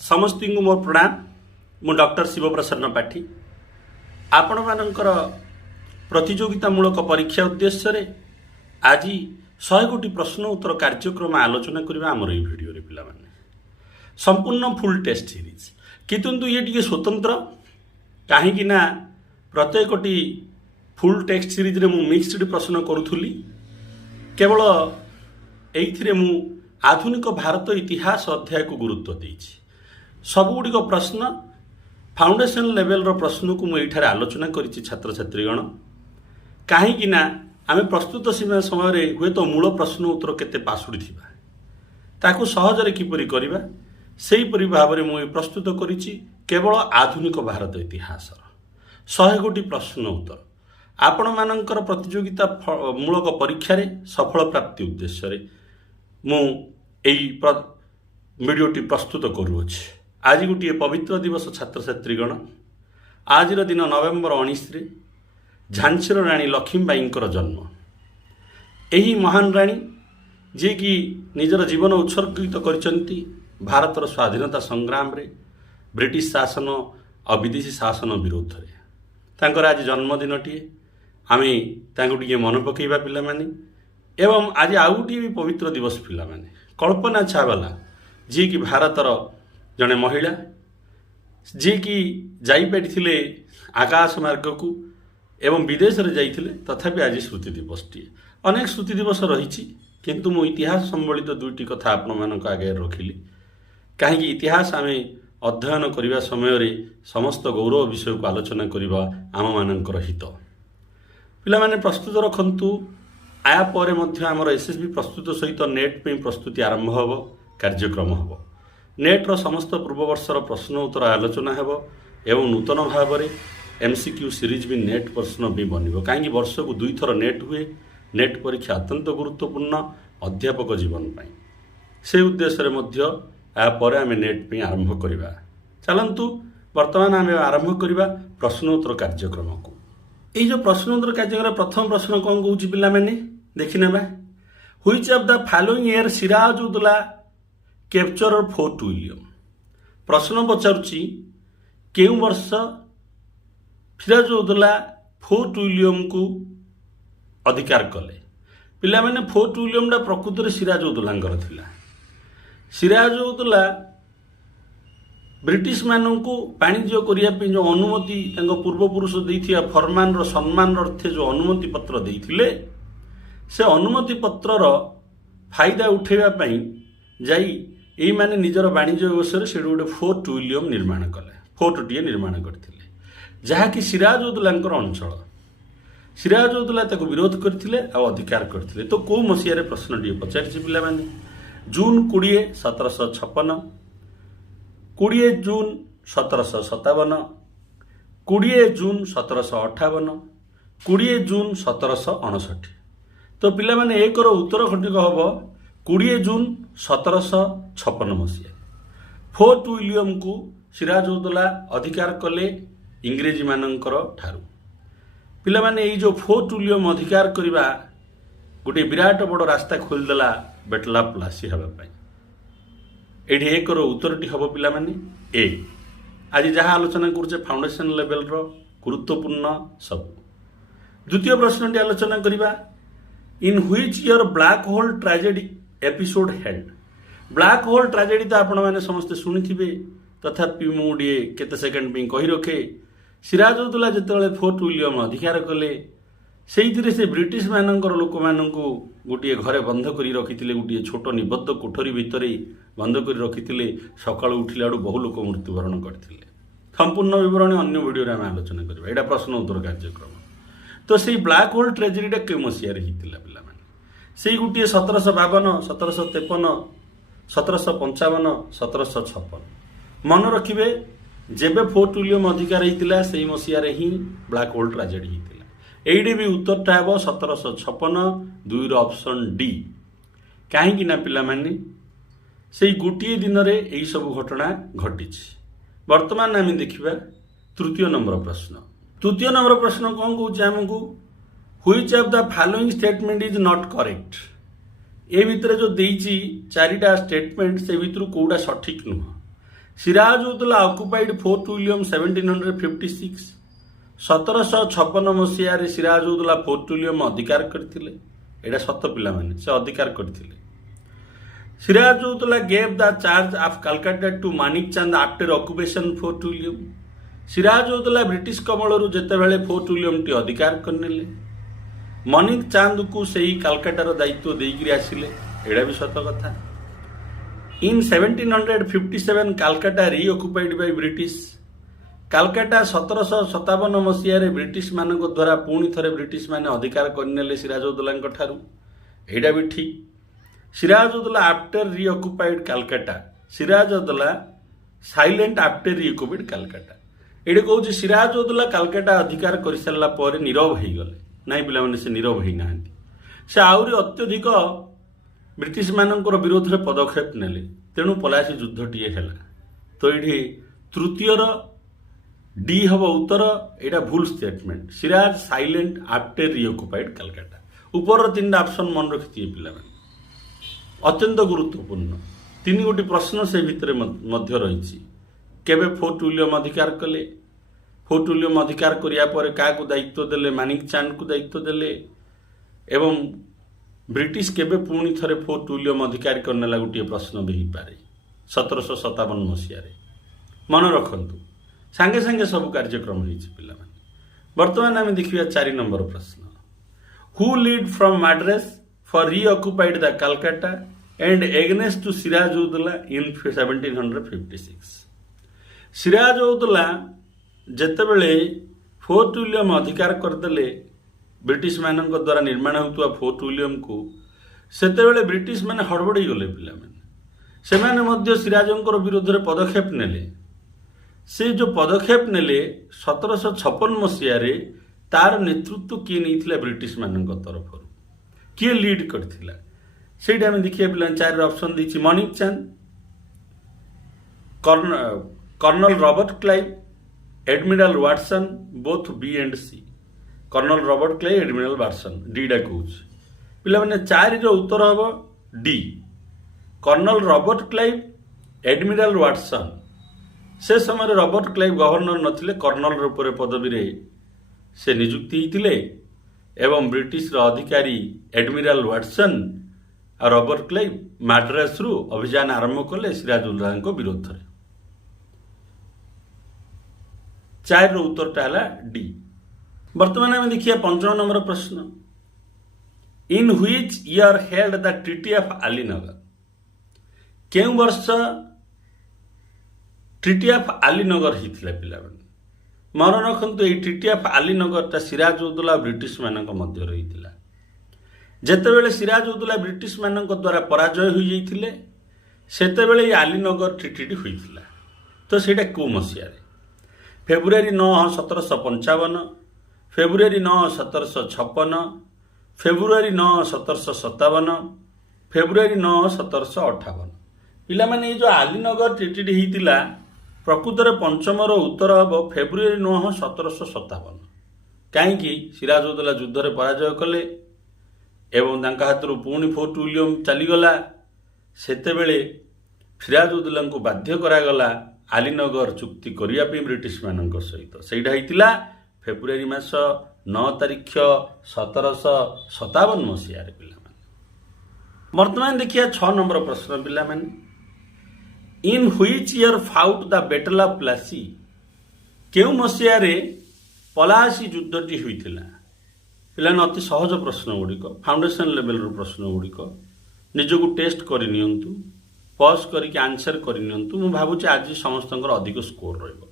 समस्त को मोर प्रणाम। मु डॉक्टर शिवप्रसन्न पाठी आपण मानकर प्रतियोगितामूलक परीक्षा उद्देश्य रे आज 100 गोटी प्रश्न उत्तर कार्यक्रम आलोचना करबा हमर এই वीडियो रे पिला माने संपूर्ण फुल टेस्ट सीरीज किंतु ये टिके स्वतंत्र काहे कि ना प्रत्येकटी फुल टेस्ट सीरीज रे मु मिक्स्ड प्रश्न करूथुली केवल एइथिरे मु आधुनिक भारत इतिहास अध्याय को गुरुत्व देइछि। सबुगुड़िक प्रश्न फाउंडेशन लेवल रो प्रश्न को मुझे आलोचना करिछि छात्र छात्रीगण कहीं ना आम प्रस्तुत समय रे हुए तो मूल प्रश्न उत्तर केते पासुड़ी थिबा ताकू सहजरे किपरि करिबा सेही परि भाबरे मु प्रस्तुत करिछि केवल आधुनिक भारत इतिहास 100 गोटी प्रश्न उत्तर आपण मानकर प्रतियोगिता मूलक परीक्षा रे सफल प्राप्ति उद्देश्य रे मु एई वीडियोटी प्रस्तुत करूछि। आज गोटे पवित्र दिवस छात्र छात्रीगण आज दिन नवेम्बर 19 रे झांसीर राणी लक्ष्मीबाई जन्म। यही महान राणी जे कि निजर जीवन उत्सर्गित करिसंती भारतर स्वाधीनता संग्राम रे ब्रिटिश शासन और विदेशी शासन विरोध रे तांकर आज जन्मदिनटी आमे तांको टिके मन पकेइबा पिला माने एवं आज आउ गोटे भी पवित्र दिवस पिला माने कल्पना चावला जी कि भारतर जड़े महिला जी कि जाइपारिथिले आकाश मार्ग को एवं विदेश रे जाइथिले तथापि आज स्मृति दिवस टी अनेक स्मृति दिवस रही किंतु मु इतिहास संबलित दुईटी कथा आपण मानक आगे रखिली कहीं इतिहास आमे अध्ययन करने समय रे समस्त गौरव विषय को आलोचना करबा आम मानकर हित पिला माने प्रस्तुत रखंतु आया पर मध्य आमर एसएसबी प्रस्तुत सहित नेट पे प्रस्तुति आरंभ होब कार्यक्रम होब नेट्र समस्त पूर्व वर्षर प्रश्न उत्तर आलोचना हेब एवं नूतन भाव में एमसीक्यू सीरीज भी नेट प्रश्न भी बनब कहीं वर्ष को 2 थर नेट हुए नेट परीक्षा अत्यंत गुरुत्वपूर्ण अध्यापक जीवन पाई से उद्देश्य पर आम नेट पे आरंभ करवा चलतु वर्तमान आम आरंभ करवा प्रश्नोत्तर कार्यक्रम को ये जो प्रश्नोत्तर कार्यक्रम प्रथम प्रश्न कौन कौन पिला मैंने देखी ना which of the following year Sirajuddaulah capture Fort William प्रश्न पचारुची केउ वर्ष सिराजुद्दौला फोर्ट विलियम को अधिकार कले पिला माने फोर्ट विलियम प्रकृत में सिराजुद्दौला थिला। सिराजुद्दौला ब्रिटिश मानू वाणिज्य करने जो अनुमति पूर्वपुरुष देथिया फरमान रो सम्मान अर्थे जो अनुमति पत्र देथिले से अनुमति पत्रर फायदा उठेबा जाई यही माने निजर वाणिज्य व्यवसाय से गोटे फोर्ट विलियम निर्माण कले फोर्टटीए निर्माण करथिले जहाँकि सिराजुद्दौला अंचल सिराजुद्दौला ताको विरोध करथिले आ अधिकार करथिले। तो को मसीह प्रश्न टी पचारि पिला माने जून 20 1756 20 जून 1757 20 जून 1758 20 जून 1759 तो पिला माने एक उत्तर खंडिक हम 20 जून 1756 मसीहा फोर्ट विलियम को सिराजुद्दौला अधिकार कले इंग्रेजी मानकर ठारू पिला माने ये जो फोर्ट विलियम अधिकार करवा गोटे विराट बड़ रास्ता खोलदेला बेटला प्लासी हाँपाई ये एक उत्तरटी हम पिला माने ए आज जहाँ आलोचना करुचे फाउंडेशन लेवल रो गुरुत्वपूर्ण सब। द्वितीय प्रश्न आलोचना करवा इन which year black hole tragedy episode held black hole tragedy तो आपण मैंने समस्ते शुणी तथापि मुझे केते सेकेंड कही रखे सिराजुद्दौला जिते फोर्ट विलियम अधिकार कले से ब्रिटिश मानकर लोक मानू गोटे घरे बंध कर रखी गोटे छोट निबद्ध कोठरी भितर बंद कर रखी सकाल उठिला बहु लोक मृत्युवरण करते संपूर्ण विवरण अन्य वीडियो आम आलोचना करवा यहाँ प्रश्न उत्तर कार्यक्रम। तो से ब्लैक होल ट्रेजेडीटा क्यों मसीह पिला से गोटे 1752 1753 1755 1756 मन रखिए जेबे फोर्ट विलियम अधिकार होता से मसीह ही ब्लैक होल ट्रेजेडी होता एडी भी उत्तरटा हे 1756 2 ऑप्शन डी कहीं पिला माने से गोटे दिन में यही सब घटना घटी। वर्तमान आम देखा तृतीय नंबर प्रश्न। तृतीय नंबर प्रश्न कौन कौन आमको which of the following statement is not correct ए भितर जो देइची 4टा स्टेटमेंट से भितर कोडा सठिक नुह ସିରାଜଉଦ୍ଦୌଲା ଅକୁପାଇଡ୍ ଫୋର୍ଟ ୱିଲିୟମ୍ 1756। 1756 ମସିହାରେ ସିରାଜଉଦ୍ଦୌଲା ଫୋର୍ଟ ୱିଲିୟମ୍ ଅଧିକାର କରିଥିଲେ। ଏଇଟା ସତ ପିଲାମାନେ, ସେ ଅଧିକାର କରିଥିଲେ। Sirajuddaulah gave the charge of Calcutta to Manik Chand after occupation fort William. Sirajuddaulah British କବଳରୁ ଯେତେବେଳେ ଫୋର୍ଟ ୱିଲିୟମ୍ଟି ଅଧିକାର କରିନେଲେ, ମନିକ ଚାନ୍ଦକୁ ସେହି କାଲକାଟାର ଦାୟିତ୍ୱ ଦେଇକରି ଆସିଲେ। ଏଇଟା ବି ସତ କଥା। In 1757 Calcutta reoccupied by British. Calcutta 1757 ମସିହାରେ ବ୍ରିଟିଶ ମାନଙ୍କ ଦ୍ୱାରା ପୁଣି ଥରେ ବ୍ରିଟିଶ ମାନେ ଅଧିକାର କରିନେଲେ ସିରାଜଉଦ୍ଦୌଲାଙ୍କ ଠାରୁ। ଏଇଟା ବି ଠିକ୍। Sirajuddaulah after reoccupied Calcutta, Sirajuddaulah silent after reoccupied Calcutta. ଏଇଠି କହୁଛି ସିରାଜଉଦ୍ଦୌଲା କାଲକାଟା ଅଧିକାର କରିସାରିଲା ପରେ ନୀରବ ହେଇଗଲେ। ନାଇଁ ପିଲାମାନେ, ସେ ନୀରବ ହେଇନାହାନ୍ତି। ସେ ଆହୁରି ଅତ୍ୟଧିକ ବ୍ରିଟିଶ ମାନଙ୍କର ବିରୋଧରେ ପଦକ୍ଷେପ ନେଲେ। ତେଣୁ ପଲାସି ଯୁଦ୍ଧଟିଏ ହେଲା। ତ ଏଇଠି ତୃତୀୟର ଡି ହବ ଉତ୍ତର। ଏଇଟା ଭୁଲ statement. Siraj silent after reoccupied Calcutta. ଉପରର ତିନିଟା ଅପସନ ମନେ ରଖିଥିବେ ପିଲାମାନେ, ଅତ୍ୟନ୍ତ ଗୁରୁତ୍ୱପୂର୍ଣ୍ଣ। ତିନି ଗୋଟି ପ୍ରଶ୍ନ ସେ ଭିତରେ ମଧ୍ୟ ରହିଛି। କେବେ ଫୋର୍ଟ ୱିଲିୟମ୍ ଅଧିକାର କଲେ? ଫୋର୍ଟ ୱିଲିୟମ୍ ଅଧିକାର କରିବା ପରେ କାହାକୁ ଦାୟିତ୍ୱ ଦେଲେ? ମାନିକ ଚାନ୍ଦକୁ ଦାୟିତ୍ୱ ଦେଲେ। ଏବଂ ବ୍ରିଟିଶ କେବେ ପୁଣି ଥରେ ଫୋର୍ଟ ୱିଲିୟମ୍ ଅଧିକାର କରିନେଲା? ଗୋଟିଏ ପ୍ରଶ୍ନ ବି ହେଇପାରେ 1757 ମସିହାରେ। ମନେ ରଖନ୍ତୁ, ସାଙ୍ଗେ ସାଙ୍ଗେ ସବୁ କାର୍ଯ୍ୟକ୍ରମ ହେଇଛି ପିଲାମାନେ। ବର୍ତ୍ତମାନ ଆମେ ଦେଖିବା 4 ନମ୍ବର ପ୍ରଶ୍ନ। Who led from Madras for reoccupied the Calcutta and against to Sirajuddaulah in 1756। Sirajuddaulah ଯେତେବେଳେ ଫୋର୍ଟ ୱିଲିୟମ୍ ଅଧିକାର କରିଦେଲେ ବ୍ରିଟିଶ ମାନଙ୍କ ଦ୍ୱାରା ନିର୍ମାଣ ହେଉଥିବା ଫୋର୍ଟ ୱିଲିୟମ୍କୁ, ସେତେବେଳେ ବ୍ରିଟିଶ ମାନେ ହଡ଼ବଡ଼ ହେଇଗଲେ ପିଲାମାନେ। ସେମାନେ ମଧ୍ୟ ସିରାଜଙ୍କର ବିରୋଧରେ ପଦକ୍ଷେପ ନେଲେ। ସେ ଯେଉଁ ପଦକ୍ଷେପ ନେଲେ 1756 ମସିହାରେ, ତାର ନେତୃତ୍ୱ କିଏ ନେଇଥିଲା ବ୍ରିଟିଶ ମାନଙ୍କ ତରଫରୁ? କିଏ ଲିଡ୍ କରିଥିଲା? ସେଇଟା ଆମେ ଦେଖିବା ପିଲାମାନେ। 4 ଅପସନ ଦେଇଛି। Manik Chand, colonel Robert Clive, admiral Watson, both B and C. Colonel Robert Clive, admiral Watson, ଡିଟା କହୁଛି ପିଲାମାନେ। 4ର ଉତ୍ତର ହବ D. Colonel Robert Clive, admiral Watson. ସେ ସମୟରେ ରବର୍ଟ କ୍ଲାଇଭ୍ ଗଭର୍ଣ୍ଣର ନଥିଲେ, କର୍ଣ୍ଣଲ ରୂପରେ ପଦବୀରେ ସେ ନିଯୁକ୍ତି ହେଇଥିଲେ। ଏବଂ ବ୍ରିଟିଶର ଅଧିକାରୀ ଏଡମିରାଲ ୱାଟସନ୍ ଆଉ ରବର୍ଟ କ୍ଲାଇଭ୍ ମାଡ୍ରାସରୁ ଅଭିଯାନ ଆରମ୍ଭ କଲେ ସିରାଜଉଦ୍ଦୌଲାଙ୍କ ବିରୋଧରେ। 4ର ଉତ୍ତରଟା ହେଲା ଡି। ବର୍ତ୍ତମାନ ଆମେ ଦେଖିବା 5 ନମ୍ବର ପ୍ରଶ୍ନ। In which year held the treaty of Alinagar. କେଉଁ ବର୍ଷ ଟ୍ରିଟି ଅଫ୍ ଆଲିନଗର ହେଇଥିଲା ପିଲାମାନେ? ମନେ ରଖନ୍ତୁ, ଏଇ ଟ୍ରିଟି ଅଫ୍ ଆଲିନଗରଟା ସିରାଜଉଦ୍ଦୌଲା ବ୍ରିଟିଶ ମାନଙ୍କ ମଧ୍ୟରେ ହେଇଥିଲା। ଯେତେବେଳେ ସିରାଜଉଦ୍ଦୌଲା ବ୍ରିଟିଶ ମାନଙ୍କ ଦ୍ୱାରା ପରାଜୟ ହୋଇଯାଇଥିଲେ, ସେତେବେଳେ ଏଇ ଆଲିନଗର ଟ୍ରିଟିଟି ହୋଇଥିଲା। ତ ସେଇଟା କେଉଁ ମସିହାରେ? ଫେବୃଆରୀ 9, 1755, ଫେବୃଆରୀ 9, 1756, ଫେବୃଆରୀ 9, 1757, ଫେବୃଆରୀ 9, 1758। ପିଲାମାନେ, ଏଇ ଯେଉଁ ଆଲିନଗର ଟ୍ରିଟିଟି ହେଇଥିଲା, ପ୍ରକୃତରେ ପଞ୍ଚମର ଉତ୍ତର ହେବ ଫେବୃଆରୀ 9, 1757। କାହିଁକି? ସିରାଜଉଦ୍ଦୌଲା ଯୁଦ୍ଧରେ ପରାଜୟ କଲେ ଏବଂ ତାଙ୍କ ହାତରୁ ପୁଣି ଫୋର୍ଟ ୱିଲିୟମ୍ ଚାଲିଗଲା। ସେତେବେଳେ ସିରାଜଉଦ୍ଦୌଲାଙ୍କୁ ବାଧ୍ୟ କରାଗଲା ଆଲିନଗର ଚୁକ୍ତି କରିବା ପାଇଁ ବ୍ରିଟିଶ ମାନଙ୍କ ସହିତ। ସେଇଟା ହେଇଥିଲା ଫେବୃଆରୀ ମାସ 9 ତାରିଖ 1757 ମସିହାରେ ପିଲାମାନେ। ବର୍ତ୍ତମାନ ଦେଖିବା 6 ନମ୍ବର ପ୍ରଶ୍ନ ପିଲାମାନେ। In which year fought the battle of Plassey. କେଉଁ ମସିହାରେ ପଲାସି ଯୁଦ୍ଧଟି ହୋଇଥିଲା? ପିଲାମାନେ, ଅତି ସହଜ ପ୍ରଶ୍ନ ଗୁଡ଼ିକ, ଫାଉଣ୍ଡେସନ ଲେଭେଲର ପ୍ରଶ୍ନ ଗୁଡ଼ିକ। ନିଜକୁ ଟେଷ୍ଟ କରିନିଅନ୍ତୁ, ପଜ୍ କରିକି ଆନ୍ସର କରିନିଅନ୍ତୁ। ମୁଁ ଭାବୁଛି ଆଜି ସମସ୍ତଙ୍କର ଅଧିକ ସ୍କୋର ରହିବ।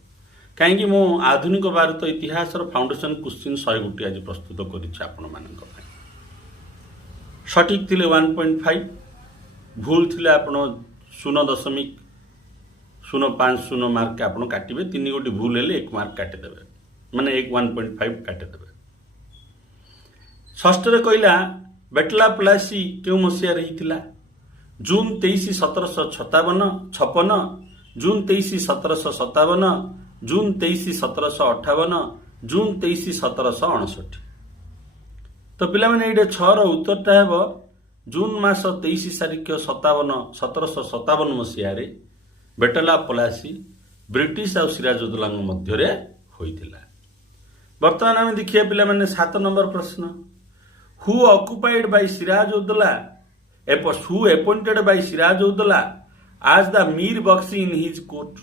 କାହିଁକି? ମୁଁ ଆଧୁନିକ ଭାରତ ଇତିହାସର ଫାଉଣ୍ଡେସନ କ୍ୱେଶ୍ଚିନ୍ 100 ଆଜି ପ୍ରସ୍ତୁତ କରିଛି ଆପଣମାନଙ୍କ ପାଇଁ। ସଠିକ୍ ଥିଲେ 1.5, ଭୁଲ ଥିଲେ ଆପଣ 0.050 ମାର୍କ ଆପଣ କାଟିବେ। 3 ଗୋଟି ଭୁଲ ହେଲେ 1 ମାର୍କ କାଟିଦେବେ, ମାନେ 1.5 କାଟିଦେବେ। ଷଷ୍ଠରେ କହିଲା ବ୍ୟାଟଲ ଅଫ୍ ପ୍ଲାସି କେଉଁ ମସିହାରେ ହେଇଥିଲା? June 23, 1756, June 23, 1757, June 23, 1758, June 23, 1759। ତ ପିଲାମାନେ, ଏଇଟା 6ର ଉତ୍ତରଟା ହେବ ଜୁନ୍ ମାସ 23 ତାରିଖ 1757 ମସିହାରେ बेटल ऑफ प्लासी ब्रिटिश और सिराजुद्दौला मध्य होइथिला। बर्तमान आम देखिए पिला माने 7 नंबर प्रश्न who occupied by Sirajuddaulah who appointed by Sirajuddaulah as the Mir Bakhshi in his court.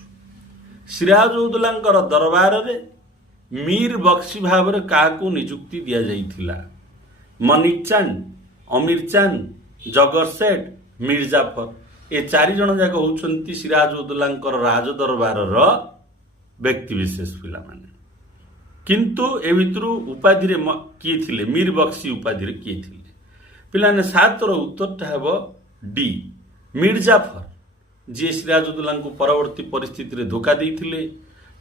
Sirajuddaulah दरबार रे मीर बख्शी भाव में क्या नियुक्ति दि जाइथिला। मनिक चांद, अमीर चांद, जगर सेठ, मिर्जाफर ये 4 जन जाक होउछंती सिराजुद्दौला राज दरबार व्यक्ति विशेष पिला माने। किंतु ए भितरु उपाधि रे किए थिले मीर बख्शी उपाधि रे किए थिले पिला ने 7 रो उत्तरटा हेबो डी मिर्जाफर जी सिराजुद्दौला को परवर्ती परिस्थिति रे धोखा देइथिले,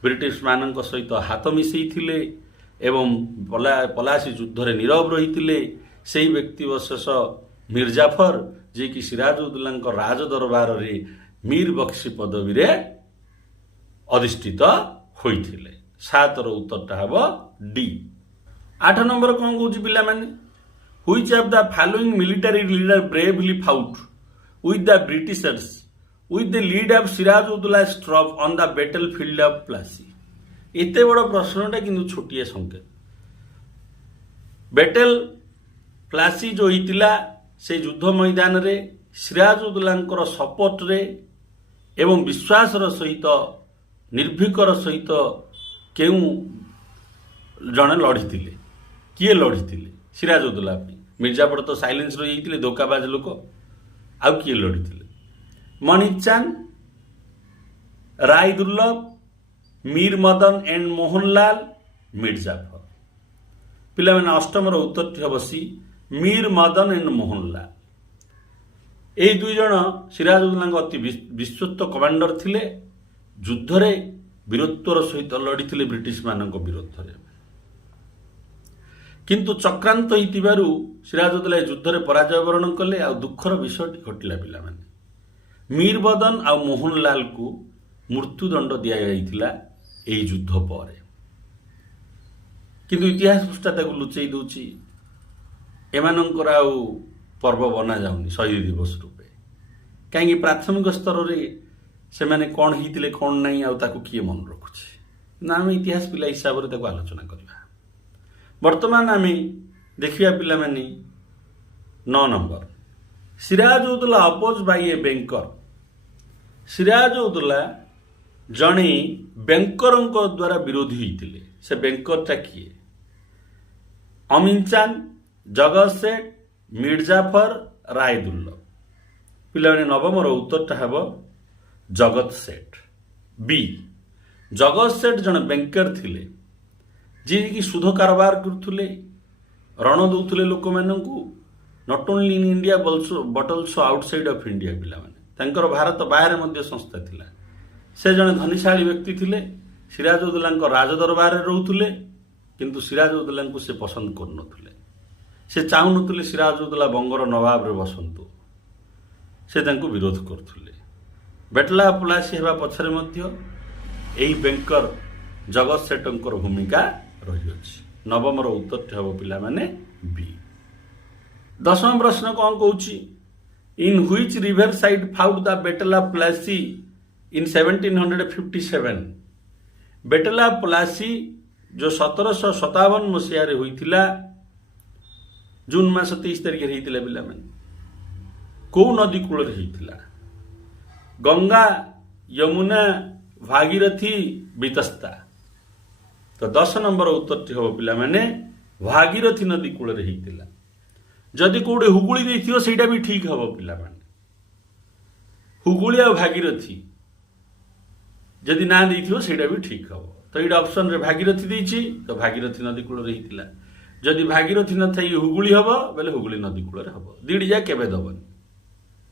ब्रिटिश मानक सहित हाथ मिसैथिले एवं पलासी युद्ध रे नीरव रहिथिले। सेही व्यक्ति विशेष मिर्जाफर जे कि सिराजुद्दौला राज दरबार रे मीर बख्शी पदवी रे अधिष्ठित होइथिले। 7 रो उत्तरटा हेबो डी। 8 नंबर कौन कहूँ पिला माने which of the following military leader bravely fought with the Britishers with the lead of सिराजुद्दौला's troop on the battlefield of Plassey. इतने बड़ प्रश्नटा किंतु छोटिए संकेत। बैटल प्लासी जो होइतिला से युद्ध मैदान रे सिराजुद्दौला सपोर्ट रे एवं विश्वास सहित निर्भीकर सहित केउ जने लड़ीथिले किए लड़ीथिले सिराजुद्दौला मिर्जाफर तो साइलेंस रही जाइथिले धोखाबाज लोक आउ किए लड़ीथिले मनिक चांद, राय दुर्लभ, मीर मदन एंड मोहनलाल, मिर्जाफर। पिला माने 8 रो उत्तर हम सी मीर मदन एंड मोहनलाल। यही 2 जन सिराजुद्दौला अति विश्वस्त कमांडर थिले युद्ध रे वीरत्वर सहित लड़ीथिले ब्रिटिश मानक विरोध रे। किंतु चक्रांत होइतिबारु सिराजुद्दौला युद्ध रे पराजय वरण कले आ दुखर विषयटी घटिला पिला माने मीर बदन आ मोहनलाल को मृत्युदंड दि जाइथिला एही युद्ध पर। किंतु इतिहास पृष्ठा लुचई दूची एमानंकर आउ पर्व बना जाउनी शहीद दिवस रूपे कहीं प्राथमिक स्तर रे से माने कौन होइतिले कौन नहीं आउ ताकू किए मन रखुछि ना आम इतिहास पिला हिसाब रे ताकू आलोचना करबा। वर्तमान आम देखिया पिला माने 9 number Sirajuddaulah oppose by a banker. Sirajuddaulah जणे बैंकर द्वारा विरोधी होइतिले से बैंकरटा किए अमीन चांद, जगत सेठ, मिर्जाफर, राय दुर्लभ। पिला माने 9 रो उत्तरटा हेबो जगत सेठ बी। जगत सेठ जने बैंकर थिले जे कि सुध कारोबार करथुले रण दउथुले लोक माननकु not only in India but also outside of India. पिला माने तांकर भारत बाहर मध्य संस्था थिला। से जने धनीशाली व्यक्ति थिले सिराजुद्दौला राज दरबार रे रहउथुले किंतु सिराजुद्दौला को से पसंद करनथुले। से चाहुनथुले सिराजुद्दौला बंगर नवाब रे बसंतु से तांको विरोध करथुले। बेटला प्लासी हेबा पछरे मध्य एही बैंकर जगत सेठंकर भूमिका रही अछि। 9 रो उत्तर हेबो पिला माने बी। 10वां प्रश्न कौन कहूँ in which river side fought the battle of Plassey in 1757। Battle of Plassey जो 1757 मसीह होइतिला जून मास 23 तारिख होइतिला पिला माने को नदी कूल रे होइतिला गंगा, यमुना, भागीरथी, बितस्ता। तो 10 नंबर उत्तर हो पिला माने भागीरथी नदी कूल रे होइतिला। जदि कोडे हुगुली देथियो सेटा भी ठीक हबो पिला माने हुगुली आ भागीरथी जदि ना देथियो सेटा भी ठीक हबो। तो एटा ऑप्शन रे भागीरथी देछि तो भागीरथी नदी कूल रे हितिला। जदि भागीरथी न थई हुगुली हबो बेले हुगुली नदी कूल रे हबो। दीडी जा केबे दबन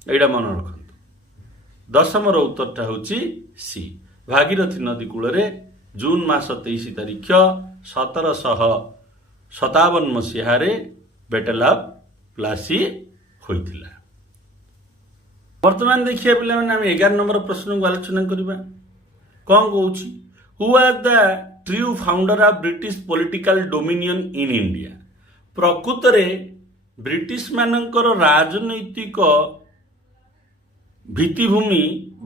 एटा मन रखंतु। 10 रो उत्तरटा होछि सी भागीरथी नदी कूल रे जून मास 23 तारिख 1757 मसीहा रे बैटल ऑफ प्लासी होइतिला। वर्तमान देखिए पिला माने हम 11 नंबर प्रश्न को आलोचना करबा। कौन कहूछि who was the true founder of British political dominion in India. प्रकृत रे ब्रिटिश मानकर राजनैतिक ଭିତ୍ତିଭୂମି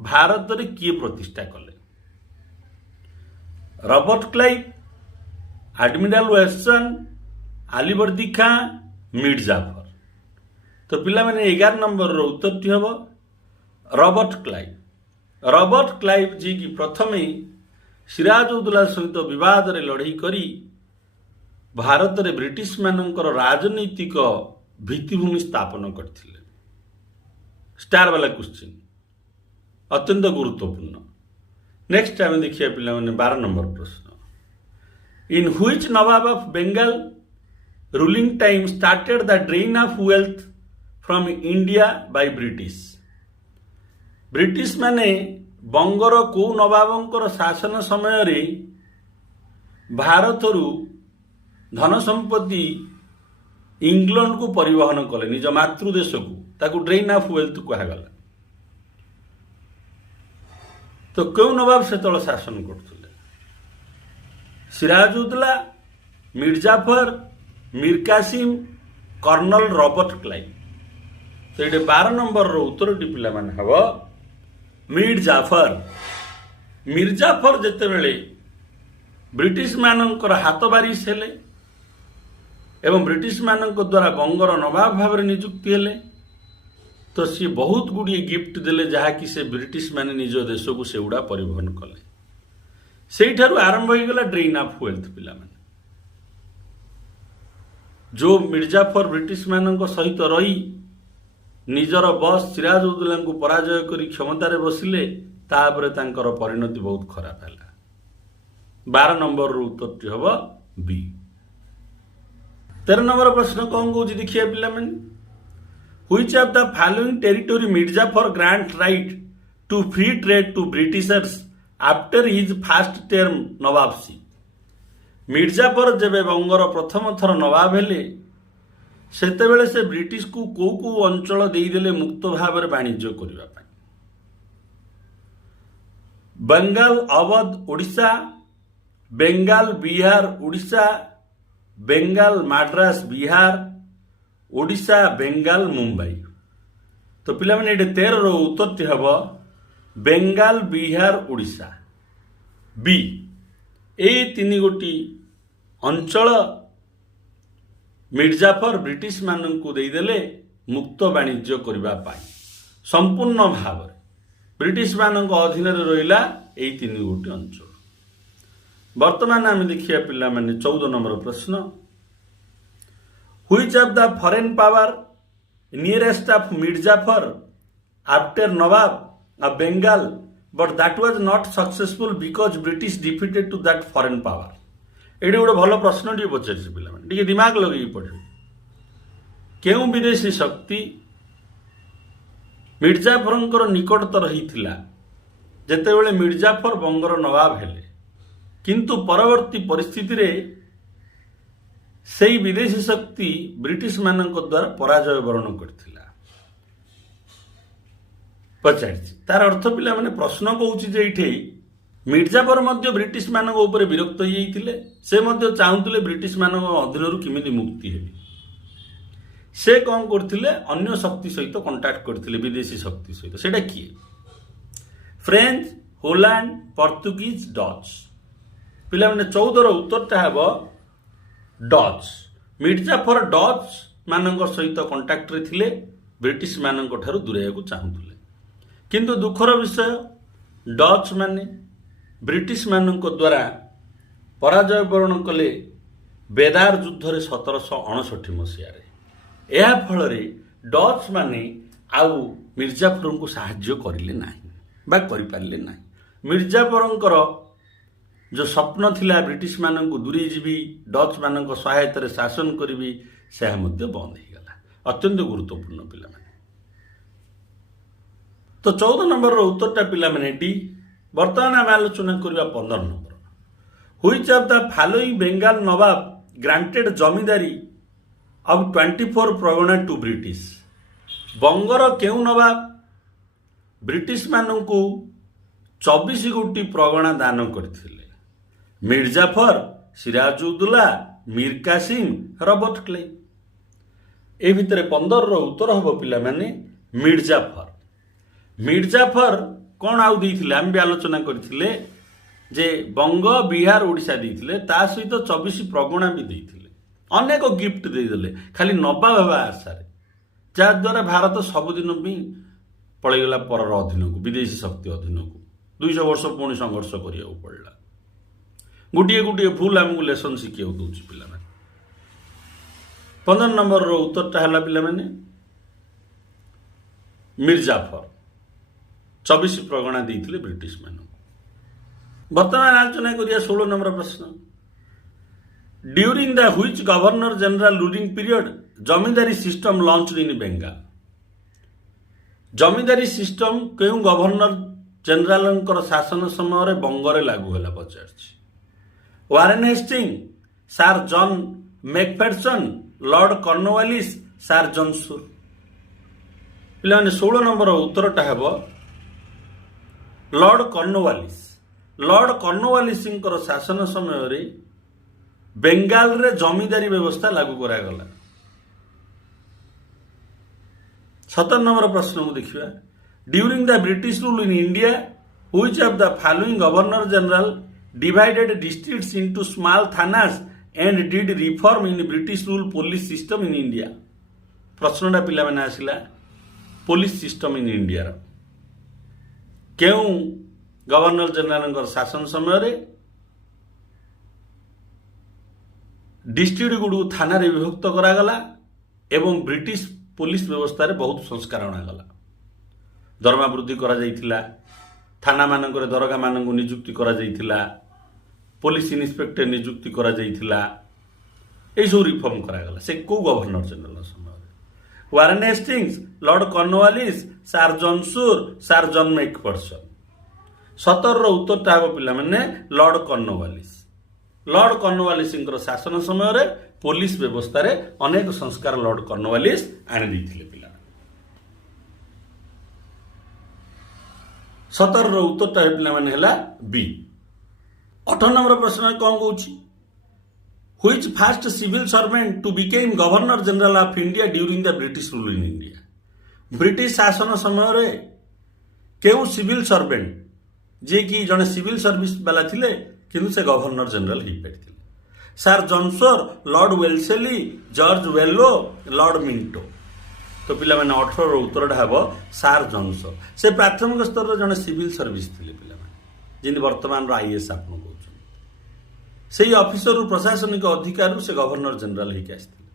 ଭାରତରେ କିଏ ପ୍ରତିଷ୍ଠା କଲେ? ରବର୍ଟ କ୍ଲାଇଭ୍, ଆଡମିରାଲ ୱେଟସନ୍, ଆଲିବର୍ଦି ଖାଁ, ମିର୍ଜାଫର। ତ ପିଲାମାନେ 11 ନମ୍ବରର ଉତ୍ତରଟି ହେବ ରବର୍ଟ କ୍ଲାଇଭ୍। ରବର୍ଟ କ୍ଲାଇଭ୍ ଯିଏକି ପ୍ରଥମେ ସିରାଜଉଦ୍ଦୌଲା ସହିତ ବିବାଦରେ ଲଢ଼େଇ କରି ଭାରତରେ ବ୍ରିଟିଶ ମାନଙ୍କର ରାଜନୈତିକ ଭିତ୍ତିଭୂମି ସ୍ଥାପନ କରିଥିଲେ। ଷ୍ଟାର ବାଲା କ୍ୱେଶ୍ଚିନ୍, ଅତ୍ୟନ୍ତ ଗୁରୁତ୍ୱପୂର୍ଣ୍ଣ। ନେକ୍ସଟ ଆମେ ଦେଖିବା ପିଲାମାନେ 12 ନମ୍ବର ପ୍ରଶ୍ନ। In which nawab of Bengal ruling time started the drain of wealth from India by British? British ମାନେ ବଙ୍ଗର କୋଉ ନବାବଙ୍କର ଶାସନ ସମୟରେ ଭାରତରୁ ଧନ ସମ୍ପତ୍ତି ଇଂଲଣ୍ଡକୁ ପରିବହନ କଲେ, ନିଜ ମାତୃ ଦେଶକୁ? ତାକୁ ଡ୍ରେନ୍ ଅଫ୍ ୱେଲ୍ଥ କୁହାଗଲା। ତ କେଉଁ ନବାବ ସେତେବେଳେ ଶାସନ କରୁଥିଲେ? Sirajuddaulah, Mir Jafar, Mir Qasim, colonel Robert Clive. ତ ଏଠି 12 ନମ୍ବରର ଉତ୍ତରଟି ପିଲାମାନେ ହେବ ମିର୍ଜାଫର। ମିର୍ଜାଫର ଯେତେବେଳେ ବ୍ରିଟିଶ ମାନଙ୍କର ହାତ ବାରିଶ ହେଲେ ଏବଂ ବ୍ରିଟିଶ ମାନଙ୍କ ଦ୍ୱାରା ବଙ୍ଗର ନବାବ ଭାବରେ ନିଯୁକ୍ତି ହେଲେ, ତ ସିଏ ବହୁତ ଗୁଡ଼ିଏ ଗିଫ୍ଟ ଦେଲେ, ଯାହାକି ସେ ବ୍ରିଟିଶ ମାନେ ନିଜ ଦେଶକୁ ସେଗୁଡ଼ା ପରିବହନ କଲେ। ସେଇଠାରୁ ଆରମ୍ଭ ହୋଇଗଲା ଡ୍ରେନ୍ ଅଫ୍ ୱେଲ୍ଥ। ପିଲାମାନେ जो ମିର୍ଜାଫର ବ୍ରିଟିଶ ମାନଙ୍କ ସହିତ ରହି ନିଜର ବସ୍ ସିରାଜଉଦ୍ଦୌଲାଙ୍କୁ ପରାଜୟ କରି କ୍ଷମତାରେ ବସିଲେ, ତାପରେ ତାଙ୍କର ପରିଣତି ବହୁତ ଖରାପ ହେଲା। 12 ନମ୍ବରର ଉତ୍ତରଟି ହେବ ବି। 13 ନମ୍ବର ପ୍ରଶ୍ନ କଣ କହୁଛି ଦେଖିବା ପିଲାମାନେ। Which of the following territory Mir Jafar grant right to free trade to Britishers after his first term ନବାବସିପ୍? Mir Jafar ଯେବେ ବଙ୍ଗର ପ୍ରଥମ ଥର ନବାବ ହେଲେ, ସେତେବେଳେ ସେ ବ୍ରିଟିଶକୁ କୋଉ କୋଉ ଅଞ୍ଚଳ ଦେଇଦେଲେ ମୁକ୍ତ ଭାବରେ ବାଣିଜ୍ୟ କରିବା ପାଇଁ? ବେଙ୍ଗାଲ ଅବଧ ଓଡ଼ିଶା, ବେଙ୍ଗାଲ ବିହାର ଓଡ଼ିଶା, ବେଙ୍ଗାଲ ମାଡ୍ରାସ ବିହାର, ଓଡ଼ିଶା ବେଙ୍ଗାଲ ମୁମ୍ବାଇ। ତ ପିଲାମାନେ ଏଠି 13ର ଉତ୍ତରଟି ହେବ ବେଙ୍ଗାଲ ବିହାର ଓଡ଼ିଶା, ବି। এই 3 ଗୋଟି ଅଞ୍ଚଳ ମିର୍ଜାଫର ବ୍ରିଟିଶ ମାନଙ୍କୁ ଦେଇଦେଲେ ମୁକ୍ତ ବାଣିଜ୍ୟ କରିବା ପାଇଁ। ସମ୍ପୂର୍ଣ୍ଣ ଭାବରେ ବ୍ରିଟିଶ ମାନଙ୍କ ଅଧୀନରେ ରହିଲା এই 3 ଗୋଟି ଅଞ୍ଚଳ। ବର୍ତ୍ତମାନ ଆମେ ଦେଖିବା ପିଲାମାନେ 14 ନମ୍ବର ପ୍ରଶ୍ନ। Which of the foreign power nearest of Mirzafar after Nawab of Bengal but that was not successful because British defeated to that foreign power? ଏଠି ଗୋଟେ ଭଲ ପ୍ରଶ୍ନଟିଏ ପଚାରିଛି ପିଲାମାନେ, ଟିକେ ଦିମାଗ ଲଗେଇକି ପଢ଼ିବେ। କେଉଁ ବିଦେଶୀ ଶକ୍ତି ମିର୍ଜାଫରଙ୍କର ନିକଟତର ହେଇଥିଲା ଯେତେବେଳେ ମିର୍ଜାଫର ବଙ୍ଗର ନବାବ ହେଲେ, କିନ୍ତୁ ପରବର୍ତ୍ତୀ ପରିସ୍ଥିତିରେ ସେହି ବିଦେଶୀ ଶକ୍ତି ବ୍ରିଟିଶ ମାନଙ୍କ ଦ୍ୱାରା ପରାଜୟ ବରଣ କରିଥିଲା? ପଚାରିଛି। ତାର ଅର୍ଥ ପିଲାମାନେ ପ୍ରଶ୍ନ କହୁଛି ଯେ ଏଇଠି ମିର୍ଜାଫର ମଧ୍ୟ ବ୍ରିଟିଶ ମାନଙ୍କ ଉପରେ ବିରକ୍ତ ହେଇଯାଇଥିଲେ, ସେ ମଧ୍ୟ ଚାହୁଁଥିଲେ ବ୍ରିଟିଶ ମାନଙ୍କ ଅଧୀନରୁ କେମିତି ମୁକ୍ତି ହେବେ। ସେ କ'ଣ କରିଥିଲେ? ଅନ୍ୟ ଶକ୍ତି ସହିତ କଣ୍ଟାକ୍ଟ କରିଥିଲେ, ବିଦେଶୀ ଶକ୍ତି ସହିତ। ସେଇଟା କିଏ? French, Holland, Portuguese, Dutch. ପିଲାମାନେ 14ର ଉତ୍ତରଟା ହେବ ଡଚ୍। ମିର୍ଜାଫର ଡଚ୍ ମାନଙ୍କ ସହିତ କଣ୍ଟାକ୍ଟରେ ଥିଲେ, ବ୍ରିଟିଶ ମାନଙ୍କ ଠାରୁ ଦୂରେଇବାକୁ ଚାହୁଁଥିଲେ। କିନ୍ତୁ ଦୁଃଖର ବିଷୟ, ଡଚ୍ ମାନେ ବ୍ରିଟିଶ ମାନଙ୍କ ଦ୍ୱାରା ପରାଜୟ ବରଣ କଲେ ବେଦାର ଯୁଦ୍ଧରେ 1759 ମସିହାରେ। ଏହା ଫଳରେ ଡଚ୍ ମାନେ ଆଉ ମିର୍ଜାଫରଙ୍କୁ ସାହାଯ୍ୟ କରିଲେ ନାହିଁ ବା କରିପାରିଲେ ନାହିଁ। ମିର୍ଜାଫରଙ୍କର ଯେଉଁ ସ୍ୱପ୍ନ ଥିଲା ବ୍ରିଟିଶ ମାନଙ୍କୁ ଦୂରେଇ ଯିବି, ଡଚ୍ ମାନଙ୍କ ସହାୟତାରେ ଶାସନ କରିବି, ସେହା ମଧ୍ୟ ବନ୍ଦ ହେଇଗଲା। ଅତ୍ୟନ୍ତ ଗୁରୁତ୍ୱପୂର୍ଣ୍ଣ ପିଲାମାନେ। ତ 14 ନମ୍ବରର ଉତ୍ତରଟା ପିଲାମାନେ ଡି। ବର୍ତ୍ତମାନ ଆମେ ଆଲୋଚନା କରିବା 15 number. Which of the following Bengal nawab granted zamindari of 24 pargana to British? ବଙ୍ଗର କେଉଁ ନବାବ ବ୍ରିଟିଶ ମାନଙ୍କୁ 24 ଗୋଟି ପ୍ରଗଣା ଦାନ କରିଥିଲେ? Mir Jafar, Siraj ud Daulah, Mir Qasim, Robert Clive. ଏ ଭିତରେ 15ର ଉତ୍ତର ହେବ ପିଲାମାନେ ମିର୍ଜାଫର। ମିର୍ଜାଫର କ'ଣ ଆଉ ଦେଇଥିଲେ ଆମେ ବି ଆଲୋଚନା କରିଥିଲେ ଯେ ବଙ୍ଗ ବିହାର ଓଡ଼ିଶା ଦେଇଥିଲେ, ତା ସହିତ 24 ପ୍ରଗଣା ବି ଦେଇଥିଲେ, ଅନେକ ଗିଫ୍ଟ ଦେଇଦେଲେ ଖାଲି ନବା ହେବା ଆଶାରେ, ଯାହାଦ୍ୱାରା ଭାରତ ସବୁଦିନ ପାଇଁ ପଳେଇଗଲା ପରର ଅଧୀନକୁ, ବିଦେଶୀ ଶକ୍ତି ଅଧୀନକୁ। 200 ବର୍ଷ ପୁଣି ସଂଘର୍ଷ କରିବାକୁ ପଡ଼ିଲା। ଗୋଟିଏ ଗୋଟିଏ ଭୁଲ ଆମକୁ ଲେସନ ଶିଖିବାକୁ ଦେଉଛି ପିଲାମାନେ। 15 ନମ୍ବରର ଉତ୍ତରଟା ହେଲା ପିଲାମାନେ ମିର୍ଜାଫର 24 ପ୍ରଗଣା ଦେଇଥିଲେ ବ୍ରିଟିଶ ମାନଙ୍କୁ। ବର୍ତ୍ତମାନ ଆଲୋଚନା କରିବା 16 ନମ୍ବର ପ୍ରଶ୍ନ। During the which governor general ruling period zamindari system ଲଞ୍ଚଡ in Bengal. Zamindari system କେଉଁ ଗଭର୍ଣ୍ଣର ଜେନେରାଲଙ୍କର ଶାସନ ସମୟରେ ବଙ୍ଗରେ ଲାଗୁ ହେଲା ପଚାରିଛି। Warren Hastings, Sir John Macpherson, Lord Cornwallis, Sir John Shore. ପିଲାମାନେ 16 ନମ୍ବର ଉତ୍ତରଟା ହେବ ଲର୍ଡ କର୍ଣ୍ଣୱାଲିସ। ଲର୍ଡ କର୍ଣ୍ଣୱାଲିସଙ୍କର ଶାସନ ସମୟରେ ବେଙ୍ଗାଲରେ ଜମିଦାରୀ ବ୍ୟବସ୍ଥା ଲାଗୁ କରାଗଲା। 17 ନମ୍ବର ପ୍ରଶ୍ନକୁ ଦେଖିବା। During the British rule in India which of the following governor general divided districts into small thanas and did reform in British rule police system in India। ପ୍ରଶ୍ନଟା ପିଲାମାନେ ଆସିଲା police system in ଇଣ୍ଡିଆର କେଉଁ governor ଜେନେରାଲଙ୍କର ଶାସନ ସମୟରେ district ଗୁଡ଼ିକୁ ଥାନାରେ ବିଭକ୍ତ କରାଗଲା ଏବଂ ବ୍ରିଟିଶ ପୋଲିସ ବ୍ୟବସ୍ଥାରେ ବହୁତ ସଂସ୍କାର ଅଣାଗଲା। ଦରମା ବୃଦ୍ଧି କରାଯାଇଥିଲା, ଥାନାମାନଙ୍କରେ ଦରଗାମାନଙ୍କୁ ନିଯୁକ୍ତି କରାଯାଇଥିଲା, ପୋଲିସ ଇନ୍ସପେକ୍ଟର ନିଯୁକ୍ତି କରାଯାଇଥିଲା, ଏହିସବୁ ରିଫର୍ମ କରାଗଲା। ସେ କେଉଁ ଗଭର୍ଣ୍ଣର ଜେନେରାଲ ସମୟରେ? Warren Hastings, Lord Cornwallis, Sir John Shore, Sir John Macpherson. 17ର ଉତ୍ତରଟା ହେବ ପିଲାମାନେ ଲର୍ଡ କର୍ଣ୍ଣୱାଲିସ। ଲର୍ଡ କର୍ଣ୍ଣୱାଲିସଙ୍କର ଶାସନ ସମୟରେ ପୋଲିସ ବ୍ୟବସ୍ଥାରେ ଅନେକ ସଂସ୍କାର ଲର୍ଡ କର୍ଣ୍ଣୱାଲିସ ଆଣିଦେଇଥିଲେ ପିଲାମାନେ। 17ର ଉତ୍ତରଟା ପିଲାମାନେ ହେଲା ବି। 18 ନମ୍ବର ପ୍ରଶ୍ନରେ କ'ଣ କହୁଛି? Which first civil servant to become governor general of India during the British rule in India. British ଶାସନ ସମୟରେ କେଉଁ ସିଭିଲ ସର୍ଭେଣ୍ଟ ଯିଏକି ଜଣେ ସିଭିଲ ସର୍ଭିସ ବାଲା ଥିଲେ କିନ୍ତୁ ସେ ଗଭର୍ଣ୍ଣର ଜେନେରାଲ ହେଇପାରିଥିଲେ? Sir John Shore, Lord Wellesley, George Barlow, Lord Minto. ତ ପିଲାମାନେ 18ର ଉତ୍ତରଟା ହେବ ସାର୍ ଜନସୋର। ସେ ପ୍ରାଥମିକ ସ୍ତରରେ ଜଣେ ସିଭିଲ ସର୍ଭିସ ଥିଲେ ପିଲାମାନେ, ଯେମିତି ବର୍ତ୍ତମାନର ଆଇଏଏସ୍ ଆପଣ କହୁଛନ୍ତି। ସେଇ ଅଫିସରରୁ ପ୍ରଶାସନିକ ଅଧିକାରରୁ ସେ ଗଭର୍ଣ୍ଣର ଜେନେରାଲ ହେଇକି ଆସିଥିଲେ।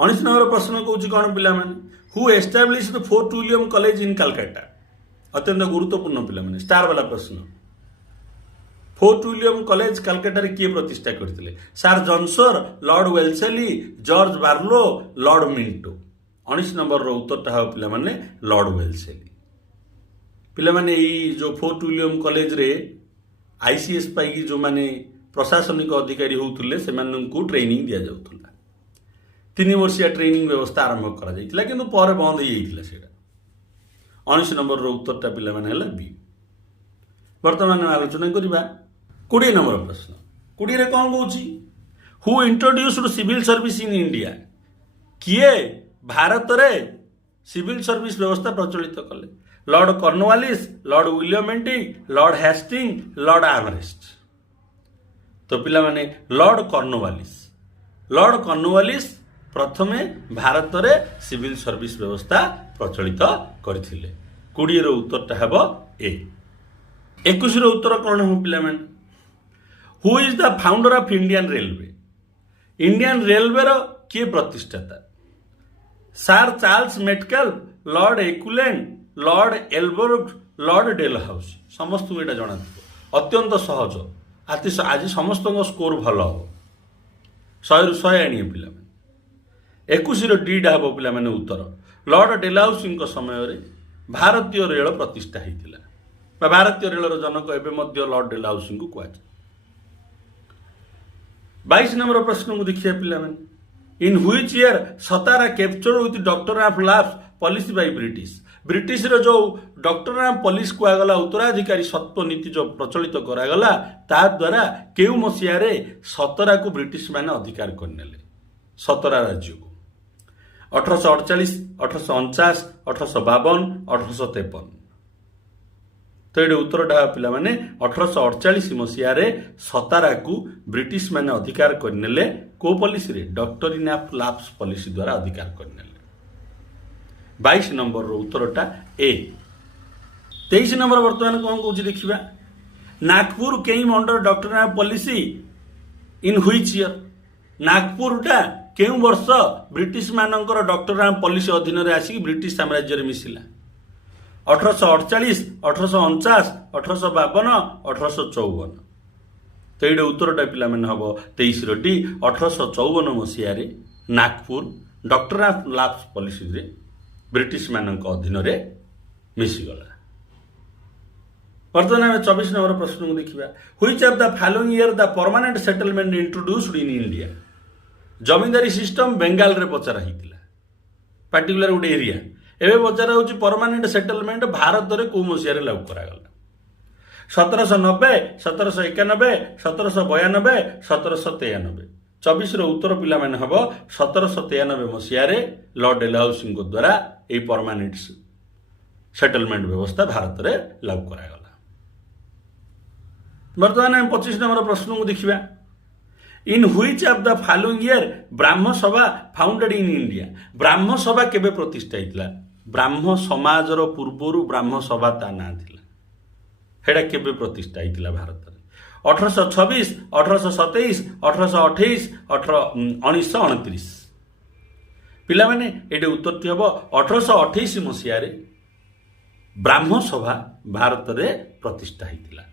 19 ନମ୍ବର ପ୍ରଶ୍ନ କହୁଛି କ'ଣ ପିଲାମାନେ? Who established Fort William College in Calcutta. ଅତ୍ୟନ୍ତ ଗୁରୁତ୍ୱପୂର୍ଣ୍ଣ ପିଲାମାନେ, ଷ୍ଟାର ବାଲା ପ୍ରଶ୍ନ। ଫୋର୍ଟ ୱିଲିୟମ କଲେଜ କାଲକାଟାରେ କିଏ ପ୍ରତିଷ୍ଠା କରିଥିଲେ? Sir John Shore, Lord Wellesley, George Barlow, Lord Minto. 19 ନମ୍ବରର ଉତ୍ତରଟା ହେବ ପିଲାମାନେ ଲର୍ଡ ୱେଲସେଲି। ପିଲାମାନେ ଏଇ ଯେଉଁ ଫୋର୍ଟ ୱିଲିୟମ କଲେଜରେ ଆଇସିଏସ୍ ପାଇକି ଯେଉଁମାନେ ପ୍ରଶାସନିକ ଅଧିକାରୀ ହେଉଥିଲେ ସେମାନଙ୍କୁ ଟ୍ରେନିଂ ଦିଆଯାଉଥିଲା। 3 ବର୍ଷିଆ ଟ୍ରେନିଂ ବ୍ୟବସ୍ଥା ଆରମ୍ଭ କରାଯାଇଥିଲା, କିନ୍ତୁ ପରେ ବନ୍ଦ ହେଇଯାଇଥିଲା ସେଇଟା। 19 ନମ୍ବରର ଉତ୍ତରଟା ପିଲାମାନେ ହେଲା ବି। ବର୍ତ୍ତମାନ ଆଲୋଚନା କରିବା 20 ନମ୍ବର ପ୍ରଶ୍ନ। 20ରେ କ'ଣ କହୁଛି? Who introduced civil service in India. କିଏ ଭାରତରେ ସିଭିଲ ସର୍ଭିସ ବ୍ୟବସ୍ଥା ପ୍ରଚଳିତ କଲେ? Lord Cornwallis, Lord William Bentinck, Lord Hastings, Lord Amherst. ତ ପିଲାମାନେ ଲର୍ଡ କର୍ଣ୍ଣୱାଲିସ। ଲର୍ଡ କର୍ଣ୍ଣୱାଲିସ ପ୍ରଥମେ ଭାରତରେ ସିଭିଲ ସର୍ଭିସ ବ୍ୟବସ୍ଥା ପ୍ରଚଳିତ କରିଥିଲେ। 20ର ଉତ୍ତରଟା ହେବ ଏ। 21ର ଉତ୍ତର କ'ଣ ହେବ ପିଲାମାନେ? Who is the founder of Indian railway. Indian ରେଲୱେର କିଏ ପ୍ରତିଷ୍ଠାତା? Sir Charles Metcalfe, Lord Auckland, Lord Ellenborough, Lord Dalhousie. ସମସ୍ତଙ୍କୁ ଏଇଟା ଜଣାଥିବ, ଅତ୍ୟନ୍ତ ସହଜ। ଆଜି ସମସ୍ତଙ୍କ ସ୍କୋର ଭଲ ହେବ, 100ରୁ 100 ଆଣିବେ ପିଲାମାନେ। 21ର ଡିଟା ହେବ ପିଲାମାନେ ଉତ୍ତର। ଲର୍ଡ ଡେଲହାଉସିଙ୍କ ସମୟରେ ଭାରତୀୟ ରେଳ ପ୍ରତିଷ୍ଠା ହେଇଥିଲା, ବା ଭାରତୀୟ ରେଳର ଜନକ ଏବେ ମଧ୍ୟ ଲର୍ଡ ଡେଲହାଉସିଙ୍କୁ କୁହାଯାଏ। 22 ନମ୍ବର ପ୍ରଶ୍ନକୁ ଦେଖିବା ପିଲାମାନେ। In which year Satara captured with doctor of ଲାଭ୍ ପଲିସି ବାଇ ବ୍ରିଟିଶ। ବ୍ରିଟିଶର ଯେଉଁ ଡକ୍ଟର ଅଫ୍ ପଲିସ କୁହାଗଲା, ଉତ୍ତରାଧିକାରୀ ସତ୍ତ୍ୱ ନୀତି ଯେଉଁ ପ୍ରଚଳିତ କରାଗଲା, ତାଦ୍ୱାରା କେଉଁ ମସିହାରେ ସତରାକୁ ବ୍ରିଟିଶ ମାନେ ଅଧିକାର କରିନେଲେ? ସତରା ରାଜ୍ୟକୁ। 1848, 1849, 1852, 1853। तो ये उत्तरटा पिला माने 1848 मसीह सतारा को ब्रिटिश माने अधिकार करने को पॉलिसी रे डॉक्टरीन ऑफ लैप्स पॉलिसी द्वारा अधिकार करने 22 नंबर रो उत्तरटा ए। 23 नंबर वर्तमान कौन कौन देखिबा Nagpur came under doctrine of policy in which year नागपुरटा केउ वर्ष ब्रिटिश मानकर डॉक्टरीन ऑफ पॉलिसी अधीन रे आसी ब्रिटिश साम्राज्य रे मिसिला 1848, 1849, 1852, 1854। तो ये उत्तरटा पिला माने हम 23 D 1854 Masih Nagpur doctor of lapse policy रे ब्रिटिश मानक अधीन रे मिसीगला। वर्तमान आम 24 नंबर प्रश्न को देखिबा which of the following year the permanent settlement introduced in India zamindari system Bengal रे पचरा हितिला पर्टिकुलर गोटे एरिया एवं पचरा होची परमानेंट सेटलमेंट भारत रे को मसीह रे लागू करा गला 1790, 1791, 1792, 1793। 24 रो उत्तर पिला माने हबो 1793 मसीह रे लॉर्ड डेलहाउसी को द्वारा ए परमानेंट सेटलमेंट व्यवस्था भारत रे लागू करा गला। वर्तमान हम 25 नंबर प्रश्न को देखिबा in which of the following year Brahmo Sabha founded in India ब्राह्म सभा केबे प्रतिष्ठा हितला ब्राह्म समाज रो पूर्वरु ब्राह्म सभा ता ना थिला हेडा केबे प्रतिष्ठा हितला भारत रे 1826, 1827, 1828, 1929। पिला माने एटे उत्तर ति हबो 1828 मसीह रे ब्राह्म सभा भारत रे प्रतिष्ठा हितला।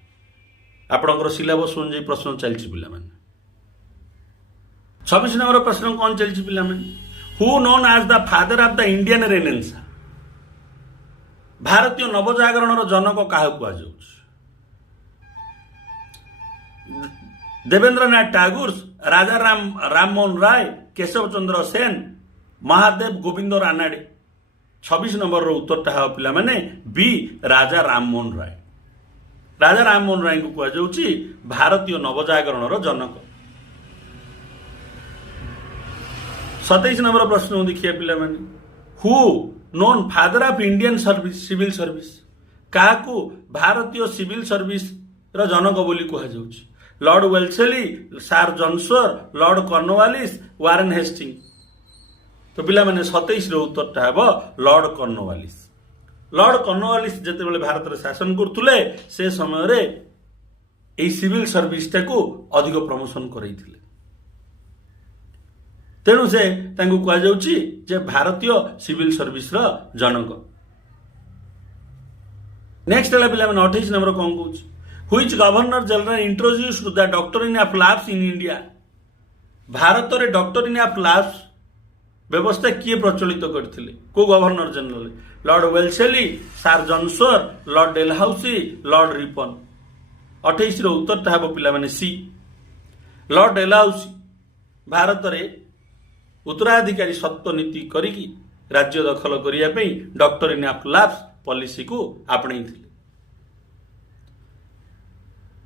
आपनकर सिलेबस अनुसार प्रश्न चलछि पिला माने 26 नंबर प्रश्न कौन चलछि पिला माने who known as the father of the Indian renaissance भारतीय नवजागरण जनक क्या कहुच्छे देवेंद्रनाथ टैगोर राजा राममोहन राय केशव चंद्र सेन महादेव गोविंद रानाडे 26 नंबर रो उत्तरटा पिला माने बी राजा राममोहन राय। राजा राममोहन राय को कहुच्छी भारतीय नवजागरण जनक। 27 नंबर प्रश्न देखिए पिला माने who known father of Indian service civil service क्या भारतीय सिविल सर्विस रो जनक बोली कहुच्छी लॉर्ड वेल्सेली, सार जॉनसर, लॉर्ड कॉर्नवालिस, वारेन हेस्टिंग। तो पिला माने 27 रो उत्तरटा हेबो लॉर्ड कॉर्नवालिस। लॉर्ड कॉर्नवालिस जेते बेले भारत रे शासन करथुले से समय रे एई सिविल सर्विस टाको अधिक प्रमोशन करैथिले तेणु से तांको कहा जाउची जे भारतीय सिविल सर्विस रो जनक। नेक्स्ट हला पिला माने 28 नंबर कोन कहूची which governor general introduced the doctrine of lapse in India Bharat रे डॉक्टरीन ऑफ लैप्स व्यवस्था किए प्रचलित करथिले को गवर्नर जनरल लॉर्ड वेल्सेली, सार जॉनसर, लॉर्ड डेलहाउसी, लॉर्ड रिपन। 28 रो उत्तरटा हेबो पिला माने सी लॉर्ड डेलहाउसी भारत रे उत्तराधिकारी सत्व नीति करिकी राज्य दखल करिया पई डॉक्टरीन ऑफ लैप्स पॉलिसी को आपणै थिले।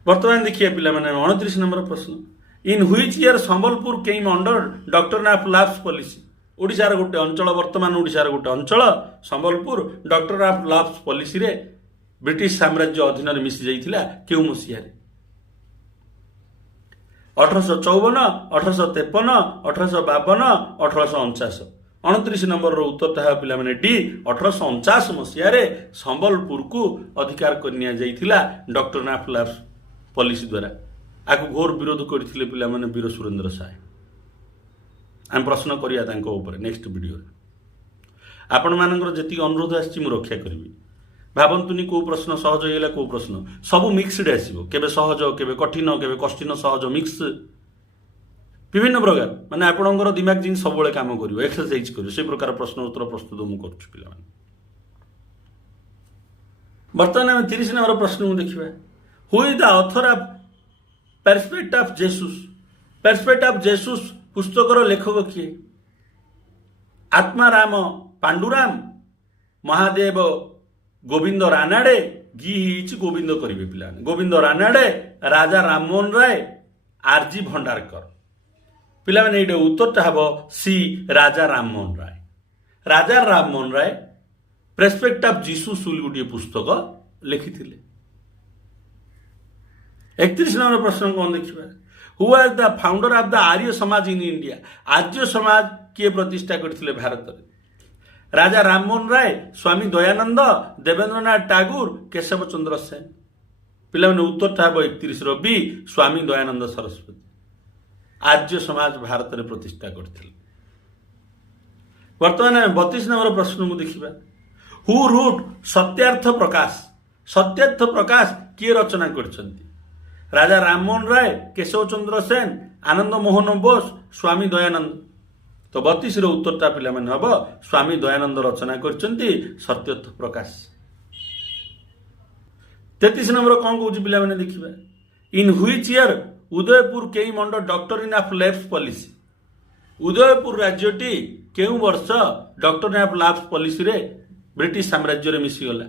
वर्तमान देखिए पिला माने 29 नंबर प्रश्न in which year Sambalpur came under doctrine of lapse policy ओडिशार गोटे अंचल वर्तमान ओडिशार गोटे अंचल Sambalpur doctrine of lapse policy रे ब्रिटिश साम्राज्य अधीन रे मिसि जाइथिला केउ मसिया रे 1854, 1853, 1852, 1849। 29 नंबर रो उत्तरटा है पिला माने डी 1849 मसीह रे संबलपुर को अधिकार करनिया जाइथिला डॉक्टरीन ऑफ लैप्स पॉलिसी द्वारा आको घोर विरोध करथिले पिला माने वीर सुरेंद्र साय। हम प्रश्न करिया तांको ऊपर नेक्स्ट वीडियो रे आपण मानकर जति अनुरोध आछि मु रक्षा करबी भावंतुनी को प्रश्न सहज होइला को प्रश्न सब मिक्सड आसीबो केबे सहज केबे कठिन केबे कष्टिन सहज मिक्स विभिन्न प्रकार माने आपणकर दिमाग जिन सब बेले काम करिवो एक्सरसाइज करिवो से प्रकार प्रश्न उत्तर प्रस्तुत मु करछु पिला माने। वर्तमान हम 30 नंबर प्रश्न को देखिबा who is the author of precepts of Jesus precepts of Jesus पुस्तकर लेखक किए आत्माराम पांडुराम महादेव गोविंद रानाडे गी हिच गोविंद करिवे पिला गोविंद रानाडे राजा राममोहन राय आरजी भंडारकर पिला माने एटे उत्तरटा हबो C Raja Rammohan Roy. Raja Rammohan Roy precepts of Jesus सुल गोटे पुस्तक लिखिथिले। 31 नंबर प्रश्न कौन देखिए, who was the founder of the Arya Samaj in India. Arya Samaj किए प्रतिष्ठा करथिले भारत रे? राजा राममोहन राय, स्वामी दयानंद, देवेंद्रनाथ टागोर, केशव चंद्र सेन। पिला उत्तरटा हम 31 बी स्वामी दयानंद सरस्वती आर्य समाज भारत में प्रतिष्ठा करथिले। वर्तमान 32 नंबर प्रश्न को देखिबा, हु रूट सत्यार्थ प्रकाश। सत्यार्थ प्रकाश किए रचना करछंती? राजा राममोहन राय, केशव चंद्र सेन, आनंद मोहन बोस, स्वामी दयानंद। तो 32 उत्तरटा पिला हम स्वामी दयानंद रचना करछंती सत्यार्थ प्रकाश। 33 नंबर कौन कौन पिला मैंने देखिए, in which year Udaipur came under doctrine of lapse policy. Udaipur राज्यटी केउ वर्ष डॉक्टरिन ऑफ लैप्स पॉलिसी रे ब्रिटिश साम्राज्य रे मिसीगला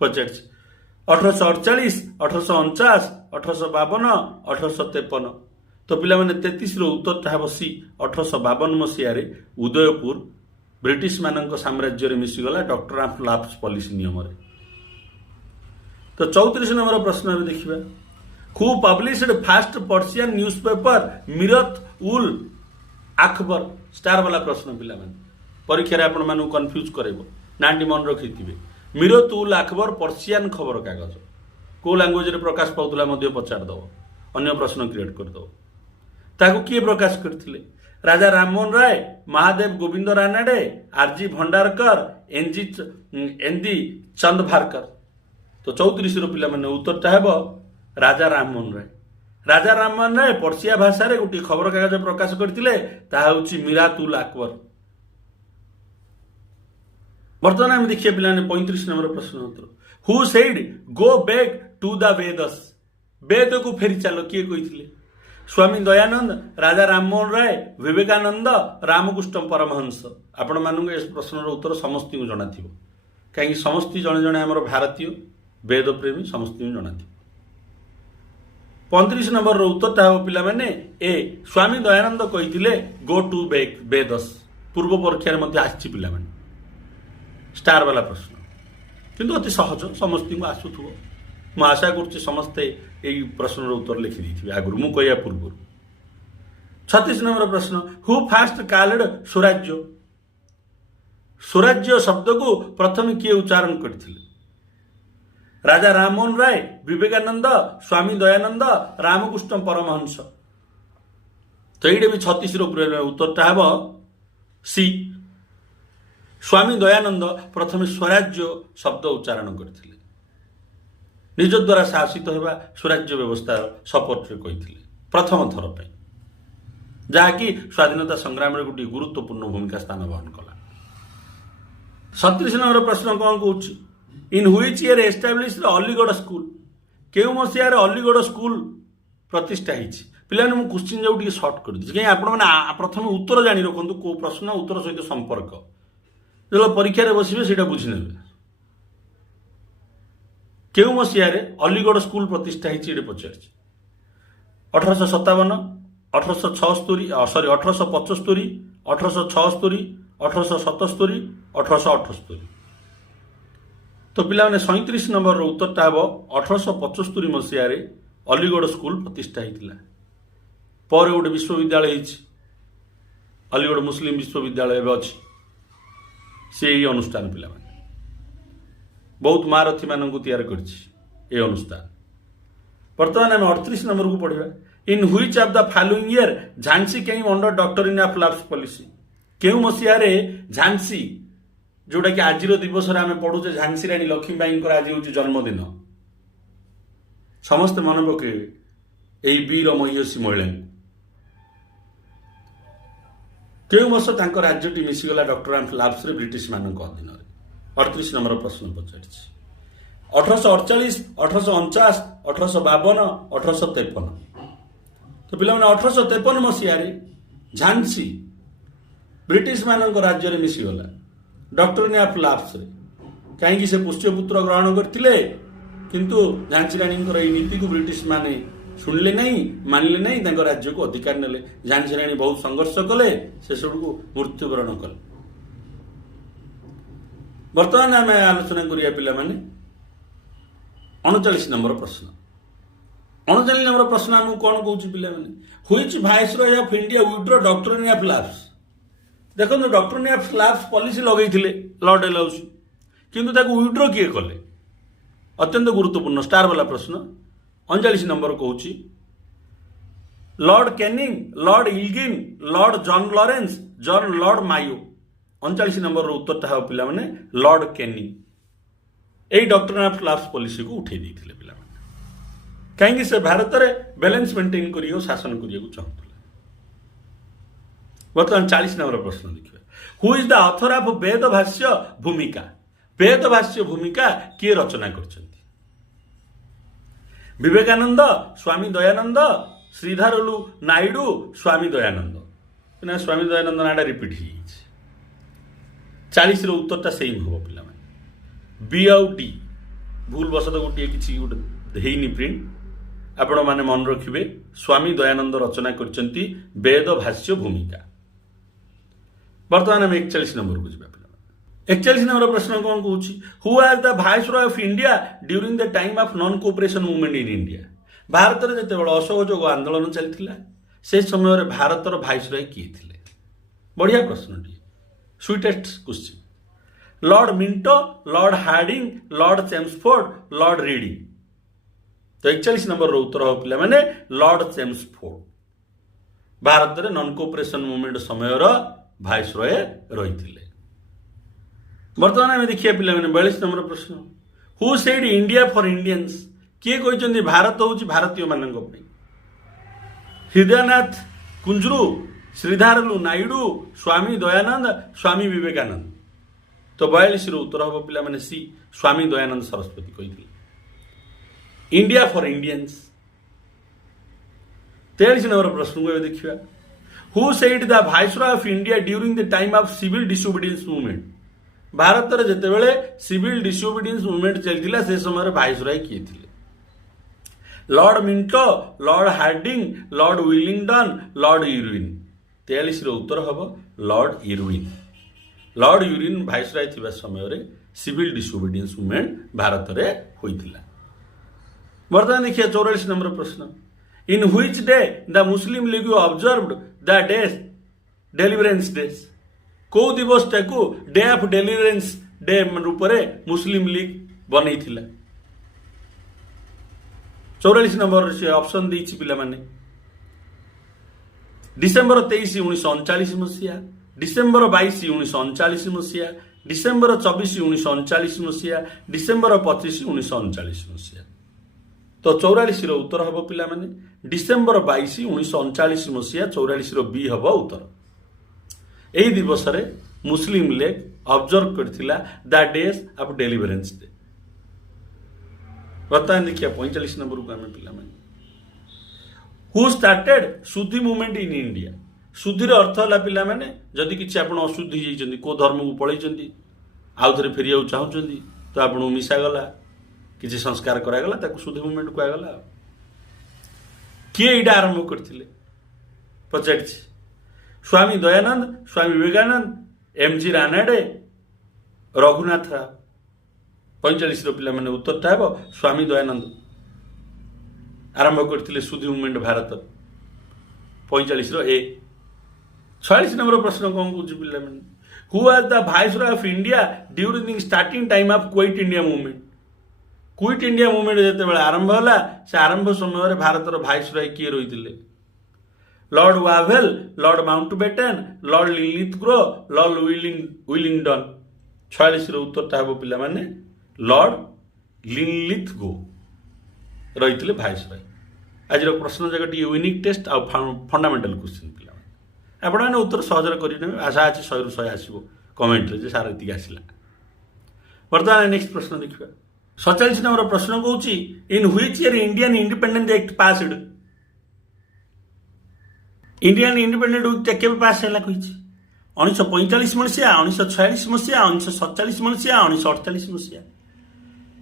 पचार 1848, 1849, 1852, 1853। तो पिला मैंने 33 उत्तरटा हम सी 1852 मसीह उदयपुर ब्रिटिश मानक साम्राज्य रे मिसीगला डॉक्टर ऑफ लैप्स पॉलिसी नियम रे। तो 34 नंबर प्रश्न में देखिए, who published first Persian newspaper Mirat ul Akbar. Star वाला प्रश्न पिला माने परीक्षा रे आपण मानु कंफ्यूज करेबो, नांडी मन रखिथिबे। मिरत उल अकबर पर्सियन खबर कागज को लैंग्वेज रे प्रकाश पाउतला मध्ये पचार दो, अन्य प्रश्न क्रिएट कर दो। ताको किए प्रकाश करथिले? राजा राममोहन राय, महादेव गोविंद रानाडे, आरजी भंडारकर, एनदी चंद भारकर। तो 34 पिला माने उत्तरटा हेबो राजा राममोहन राय। राजा राममोहन राय पर्सिया भाषा रे गोटे खबर कागज प्रकाश करथिले, ताहा होची मिरात उल अकबर। वर्तमान हम देखिए पिला 35 नंबर प्रश्न उत्तर, who said go back to the Vedas. Veda को फेरी चलो किए कहिथिले? स्वामी दयानंद, राजा राममोहन राय, विवेकानंद, रामकृष्ण परमहंस। आपण मानू इस प्रश्न उत्तर समस्त को जना थिबो, कहीं समस्त जने जने हमर भारतीय वेद प्रेमी समस्त को जना थिबो। 35 नंबर उत्तरटा हम पिला माने ए स्वामी दयानंद कहिथिले गो टू बैक वेदस। पूर्व परीक्षा रे मध्ये आछि पिला माने स्टार वाला प्रश्न, किंतु अति सहज समस्त को आसुथुबो। मैं आशा करुच्ची समस्ते यही प्रश्न उत्तर लिखि दी आगुरी मु कहया पूर्व। 36 नंबर प्रश्न, हु फास्ट कॉल्ड स्वराज्य। स्वराज्य शब्द को प्रथम किए उच्चारण करथिले? राजा राममोहन राय, विवेकानंद, स्वामी दयानंद, रामकृष्ण परमहंस। तो ये भी 36 उत्तरटा हम सी स्वामी दयानंद प्रथम स्वराज्य शब्द उच्चारण करथिले। निज द्वारा शासित होगा स्वराज्य व्यवस्था सपोर्ट रे कही प्रथम थर पे, जहाँकि स्वाधीनता संग्राम रे गोटे गुरुत्वपूर्ण भूमिका स्थान वहन कला। 37 नंबर प्रश्न कौन कौन, इन which year established Aligarh school. केउ मसीहा रे अलीगढ़ स्कूल प्रतिष्ठा होईछि? पिला ने मु क्वेश्चन जो टी शॉर्ट कर दी, कहीं आपण माने प्रथम उत्तर जानि रखंतु को प्रश्न उत्तर सहित संपर्क जो परीक्षा रे बसिबे सेटा बुझि नेबे। केउ मसीहा रे अलीगढ़ स्कूल प्रतिष्ठा होईछि एटे पचारछि? 1857, 1876, 1875, 1876, 1877, 1878। तो पिला ने 37 नंबर उत्तरटा हम 1875 मसीह अलीगढ़ स्कूल प्रतिष्ठा होता। पर गोटे विश्वविद्यालय अलीगढ़ मुस्लिम विश्वविद्यालय अच्छी से अनुष्ठान पिला बहुत महारथी मान तैयार कर अनुष्ठान। बर्तमान आम 38 नंबर को पढ़ा, इन which of the following year Jhansi came under doctrine of lapse policy. केउ मसीह झांसी जोटा कि आज दिवस आम पढ़ुचे झांसी रानी लक्ष्मीबाई आज हूँ जन्मदिन, समस्त मन पके यही वीर महिषी महिला केउ वर्ष राज्यटी मिसीगला डॉक्टर ऑफ लैप्स ब्रिटिश मान अधीन। 38 नंबर प्रश्न पचार 1848, 1849, 1852, 1853। तो पिला 1853 मसीह झांसी ब्रिटिश मान राज्य में मिसीगला डॉक्टरिन ऑफ लैप्स कहीं से पुष्यपुत्र ग्रहण करते, किंतु झांसी रानी नीति को ब्रिटिश माने शुणिले नहीं, मानिले नहीं, राज्य को अधिकार नेले। झांसी रानी बहुत संघर्ष कले, से सब को मृत्युवरण कले। बर्तमान आम आलोचना करिया पिला माने 39 नंबर प्रश्न। 39 नंबर प्रश्न आमको कौन कहूँ पिला माने which viceroy of India withdraw doctrine of lapse. देखो डॉक्ट्रिन ऑफ लैप्स पॉलिसी लगेइथिले लॉर्ड डेलहाउसी किंतु ताको विथड्रॉ किए कले अत्यंत गुरुत्वपूर्ण स्टार वाला प्रश्न। 39 नंबर कहूँ Lord Canning, Lord Elgin, Lord John Lawrence, John Lord Mayo. 39 number उत्तर है पिला माने लॉर्ड कैनिंग यही डॉक्ट्रिन ऑफ लैप्स पॉलिसी को उठे देइथिले पिला माने कहीं से भारत में बैलेंस मेंटेन करियो शासन करियो चाहूले। बर्तमान 40 नंबर प्रश्न देखिए who is the author of Veda Bhashya Bhumika. वेद भाष्य भूमिका किए रचना करछंती। विवेकानंद, स्वामी दयानंद, श्रीधरलु नायडू, स्वामी दयानंद। ना स्वामी दयानंद नाटा रिपीट ही 40 उत्तरटा सेम हम पिला बी आउ डी भूल बस गोटे किसी गोटे हेनी प्रिंट आपण मैंने मन रखिए स्वामी दयानंद रचना करछंती वेद भाष्य भूमिका। बर्तमान हम 41 नंबर को जा 41 नंबर प्रश्न कौन कहूँ who are the viceroy of India during the time of non cooperation movement in India. Bharat में जिते असहयोग आंदोलन चलता से समय भारतर वाइसरॉय किए थे। बढ़िया प्रश्न the sweetest question. Lord Minto, Lord Hardinge, Lord Chelmsford, Lord Reading. तो 41 नंबर उत्तर हो पिला माने लॉर्ड चेम्सफोर्ड भारत में नॉन कोऑपरेशन मूवमेंट समय वाइसरॉय रही। बर्तमान आम देखिए पिला माने 42 नंबर प्रश्न who said India for Indians. किए कहते भारत हूँ भारतीय मान हृदयनाथ कुंजरू, श्रीधरलु नायडू, स्वामी दयानंद, स्वामी विवेकानंद। तो 42 उत्तर हम पिला माने सी स्वामी दयानंद सरस्वती कही इंडिया फॉर इंडियंस। 43 नंबर प्रश्न को देखिए who said the viceroy of India during the time of civil disobedience movement. Bharat में जितेबले सिविल डिसोबीडियंस मूवमेंट चलता से समय वाइसरॉय किए थे। Lord Minto, Lord Hardinge, Lord Willingdon, Lord Irwin. 43 उत्तर हम Lord Irwin. Lord Irwin viceroy थिबा समय सिविल डिसोबीडियंस मूवमेंट भारत में होइथिला। बर्तमान देखिए 44 नंबर प्रश्न in which day the Muslim league observed the deliverance day. को दिवस टाकू डे ऑफ डेलिवरेंस डे रूप में मुस्लिम लीग बनई थिला। 44 नंबर से ऑप्शन देछि पिला माने डिसेंबर 23 1939 मसीहा, डिसेंबर 22 1939 मसीहा, डिसेंबर 24 1939 मसीहा, डिसेंबर 25 1939 मसीहा। तो 44 उत्तर हम पिला माने डिसेंबर 22 1939 मसीहा 44 बी हम उत्तर। यही दिवस रे मुस्लिम लीग ऑब्जर्व करथिला the days of deliverance day. बर्तमान देखिए 45 नंबर को आम पिला माने who started Shuddhi movement in India. शुद्धि अर्थ है पिला माने जदि किसी आप अशुद्धि होती को धर्म को पलैंती आउ थे फेरिया चाहते तो आपको मिसागला किसी संस्कार करागला ताको शुद्धि मूवमेंट कहगला। किए यहाँ आरंभ करते पचार स्वामी दयानंद, स्वामी विवेकानंद, एमजी रानाडे, रघुनाथ राव। 45 पिला माने उत्तरटा हे स्वामी दयानंद आरंभ करते शुद्धि मूवमेंट भारत। 45 ए। 46 नंबर प्रश्न कौन कौन पिला माने who are the viceroy of India during starting time of quit India movement. Quit India movement जिते आरंभ होला से आरंभ समय भारतर वाइसरॉय किए रही। Lord Wavell, Lord Mountbatten, Lord लिलिथग्रो, लॉर्ड विलिंगडन। 46 उत्तरटा हे पिला माने लॉर्ड लिलिथगो रही वाइसरॉय। आज प्रश्न जगह यूनिक टेस्ट आ फंडामेंटल क्वेश्चन पिला आपने उत्तर सहजरे करेंगे। आशा अच्छी 100 ରୁ 100 आसो कमेंट सार ये आसला। बर्तमान नेक्स्ट प्रश्न देखिए 47 नंबर प्रश्न कहूँ इन which year Indian independence act passed. Indian independent act केबे पास है कही 1945 मसीहा, 1946 मसीहा, 1947 मसीहा, 1948 मसीहा।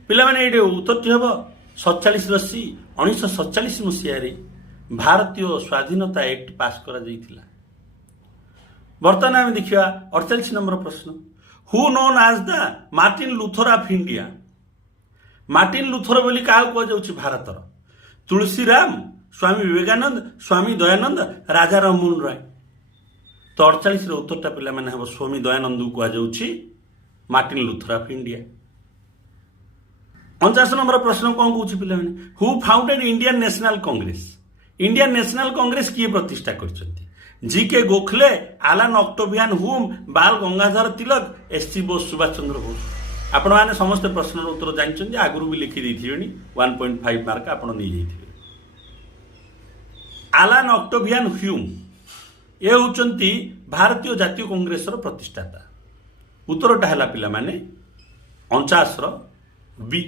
पिला माने ये उत्तर हम 47 रसी 1947 मसीह भारतीय स्वाधीनता एक्ट पास करा जाइथिला। बर्तमान आम देखिए 48 नंबर प्रश्न who known as the Martin Luther of India. Martin Luther बोली क्या कहुच्छी भारतर तुलसीराम, स्वामी विवेकानंद, स्वामी दयानंद, राजा राममोहन राय। तो 48 उत्तरटा पिला हम स्वामी दयानंद को कहुच्छी Martin Luther of India. 49 number प्रश्न कौन कौन पिला who founded Indian National Congress. Indian National Congress किए प्रतिष्ठा करछंती? G K. Gokhale, Allan Octavian Hume, Bal Gangadhar Tilak, S C. Bose, Subhash Chandra Bose. आपण मैंने समस्त प्रश्न उत्तर जानते आगुरी भी लिखि देथिबेनी 1.5 मार्क आपण नहीं जाइथिबे। आलान ऑक्टेवियन ह्यूम ये होचंती भारतीय जातीय कांग्रेस प्रतिष्ठाता। उत्तरटा है पिला माने 49 बी।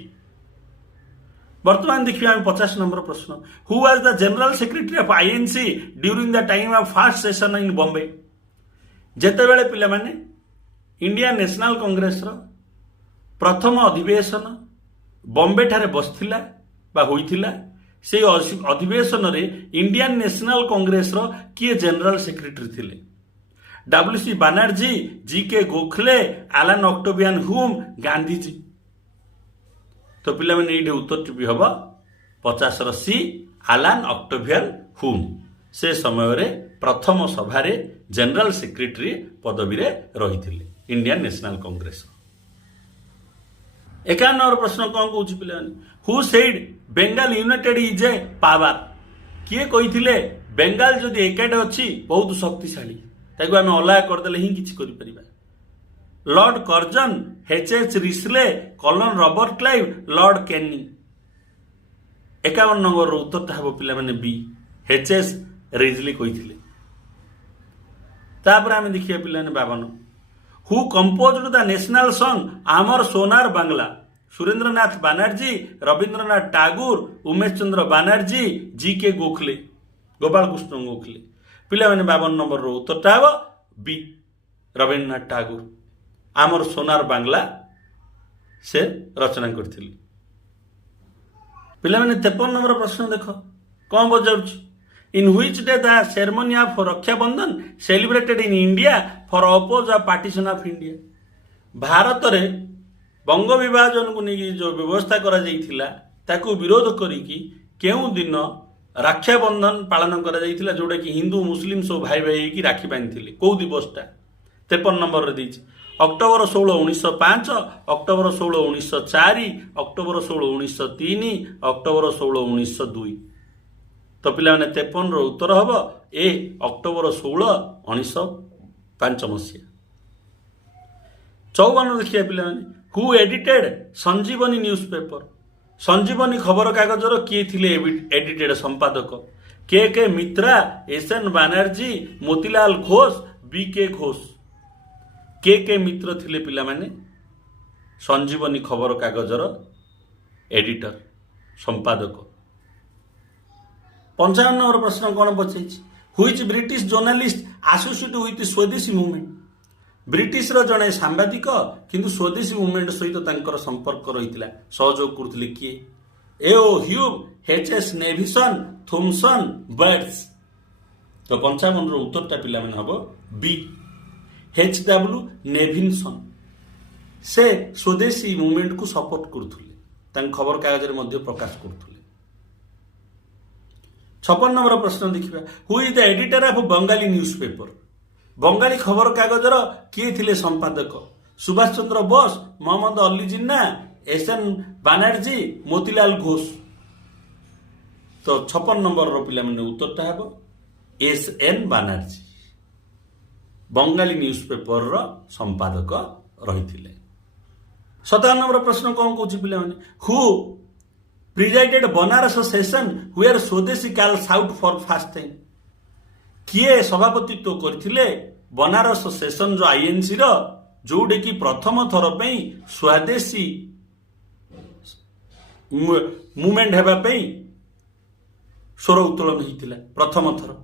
वर्तमान देखिए 50 नंबर प्रश्न who was the general secretary of INC during the time of first session in Bombay. जेते बेले पिला माने इंडियन नेशनल कांग्रेस प्रथम अधिवेशन बॉम्बे ठारे बसथिला बा होइथिला से अधिवेशन रे इंडियन नेशनल कांग्रेस किए जनरल सेक्रेटरी थिले? W C Banerjee, G K. Gokhale, Allan Octavian Hume, Gandhiji. तो पिला मैंने ये उत्तर भी हम 50 सी आलान ऑक्टेवियन हुम से समय रे प्रथम सभारे जनरल सेक्रेटरी पदवी रे रही इंडियन नेशनल कांग्रेस। 51 नंबर प्रश्न कौन कौन पिला who said Bengal United is a power. किए कही बेंगाल जदि एकाटे अच्छी बहुत शक्तिशाली ताकू आम अलग करदे ही किसी कर। Lord Curzon, H H. Risley, Colonel Robert Clive, Lord कैनी। 51 नंबर उत्तरटा हम पिला माने बी एच.एच. रिजली कही। तापर आम देखिए पिला 52 who composed the national song आमर सोनार बांग्ला। सुरेंद्रनाथ बनर्जी, रविंद्रनाथ टागोर, उमेश चंद्र बनर्जी, जी.के. गोखले, गोपाल कृष्ण गोखले। पिला माने 52 नंबर उत्तरटा हम बी रविंद्रनाथ टागोर आमर सोनार बांग्ला से रचना करथिले। पिला माने 53 नंबर प्रश्न देख कौन बजाउछि in which day the ceremony of Rakshabandhan celebrated in India for oppose of partition of India. Bharat रे बंग विभाजन को नहीं जो व्यवस्था करा जाइथिला ताकू विरोध करिकी केउ दिन रक्षाबंधन पालन करा जाइथिला जोडा कि हिंदू मुस्लिम सब भाई भाई की राखी बांधिथिले को दिवसटा 53 नंबर रे दैछि अक्टोबर 16 1905, अक्टोबर 16 1904, अक्टोबर 16 1903, अक्टोबर 16 1902। तो पिला माने 53 रो उत्तर हम ए अक्टोबर 16 1905 मसीहा। 54 देखिए पिला माने हु एडिटेड संजीवनी न्यूज़पेपर। संजीवनी खबर कागजर किए थिले एडिटेड संपादक? के मित्रा, एस.एन. बनर्जी, मोतीलाल घोष, बी.के. घोष। के मित्र थिले पिला माने संजीवनी खबर कागजर एडिटर संपादक। 55 नंबर प्रश्न कौन पचाई which British journalist associate with Swadeshi movement. British जड़े सांबादिक किंतु स्वदेशी मूवमेंट सहित तांकर संपर्क रही सहयोग करथिले किए? A O. Hume, H S. Nevinson, Thomson, Birds. तो 55 रो उत्तरटा पिला माने हबो बी एच.डब्ल्यू. नेविसन। से स्वदेशी मूवमेंट को सपोर्ट करुले खबर कागज मध्य प्रकाश करुले। 56 नंबर प्रश्न देखिए who is the editor of Bengali newspaper. Bengali खबर कागजर किए थिले संपादक? सुभाष चंद्र बोस, मोहम्मद अली जिन्ना, एस.एन. बनर्जी, मोतीलाल घोष। तो 56 नंबर रो पिला माने उत्तरटा हेबो एस.एन. बनर्जी बंगाली न्यूज़पेपर रो संपादक रही। 57 नंबर प्रश्न कौन कौन पिला माने who presided Banaras session where swadeshi call sought for first time. किए सभापतित्व करथिले बनारस सेशन जो आईएनसी रो जोडे की प्रथम थर पे स्वदेशी मूवमेंट हेबा पे स्वर उत्तोलन होइतिला प्रथम थर।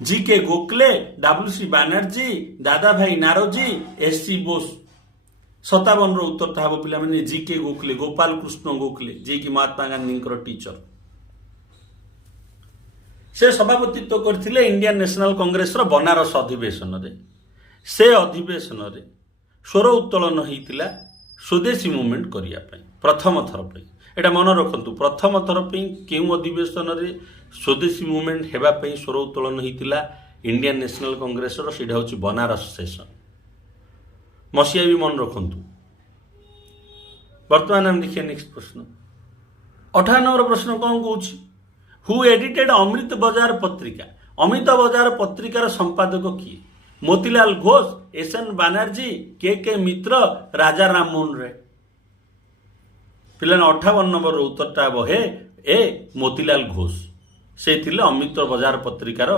जी.के. गोखले, डब्ल्यूसी बनर्जी, दादा भाई नारोजी, एस.सी. बोस। 57 रो उत्तर हम पिला माने जी.के. गोखले, गोपाल कृष्ण गोखले जे कि महात्मा गांधी टीचर। से सभापतित्व करथिले इंडियन नेशनल कांग्रेस रो बनारस अधिवेशन रे। से अधिवेशन रे स्वर उत्तोलन होता स्वदेशी मुवमेंट करने प्रथम थर पर। एटा मन रखु प्रथम थर पर क्यों अधिवेशन में स्वदेशी मुवमेंट होगापी स्वर उत्तोलन होता इंडियन नेशनल कांग्रेस सीटा हूँ बनारस सेशन मसीहा भी मन रखु। बर्तमान आम देखिए नेक्स्ट प्रश्न 58 नंबर प्रश्न कौन कौन हु एडिटेड अमृत बाजार पत्रिका। अमृत बाजार पत्रिकार संपादक किए मोतीलाल घोष एसएन बानर्जी के मित्र राजा राममोहन राय। पिला 58 नंबर उत्तरटा हम हे ए मोतीलाल घोष से थिले अमृत बाजार पत्रिकार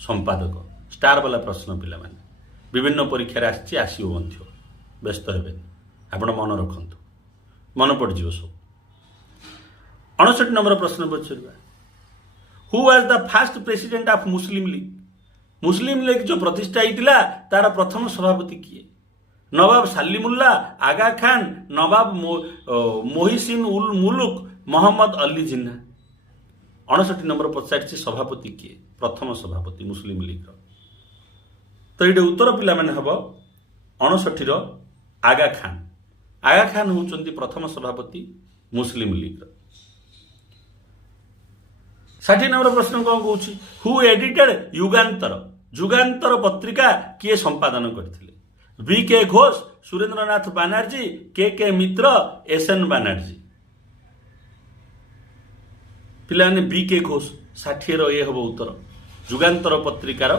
संपादक। स्टार वाला प्रश्न पिला माने विभिन्न परीक्षा आसो व्यस्त हे आप मन रखु मन पड़ सब। 59 नंबर प्रश्न पचार who was the first president of Muslim League. Muslim League जो प्रतिष्ठा होता तार प्रथम सभापति किए नवाब सालिमुल्ला आगा खान नवाब मोहिसिन उल मुलुक मोहम्मद अली जिन्ना। 59 नंबर पचार सभापति किए प्रथम सभापति मुस्लिम लीग तो ये उत्तर पिला माने हम 59 आगा खान। आगा खान होउचंती प्रथम सभापति मुस्लिम लीग। 60 नंबर प्रश्न कौन कौन हु एडिटेड युगांतर। युगांतर पत्रिका किए संपादन करथिले बी के घोष सुरेंद्रनाथ बानर्जी के मित्र एसएन बानर्जी। पिलाने बी के घोष 60 ये हम उत्तर युगांतर पत्रिकार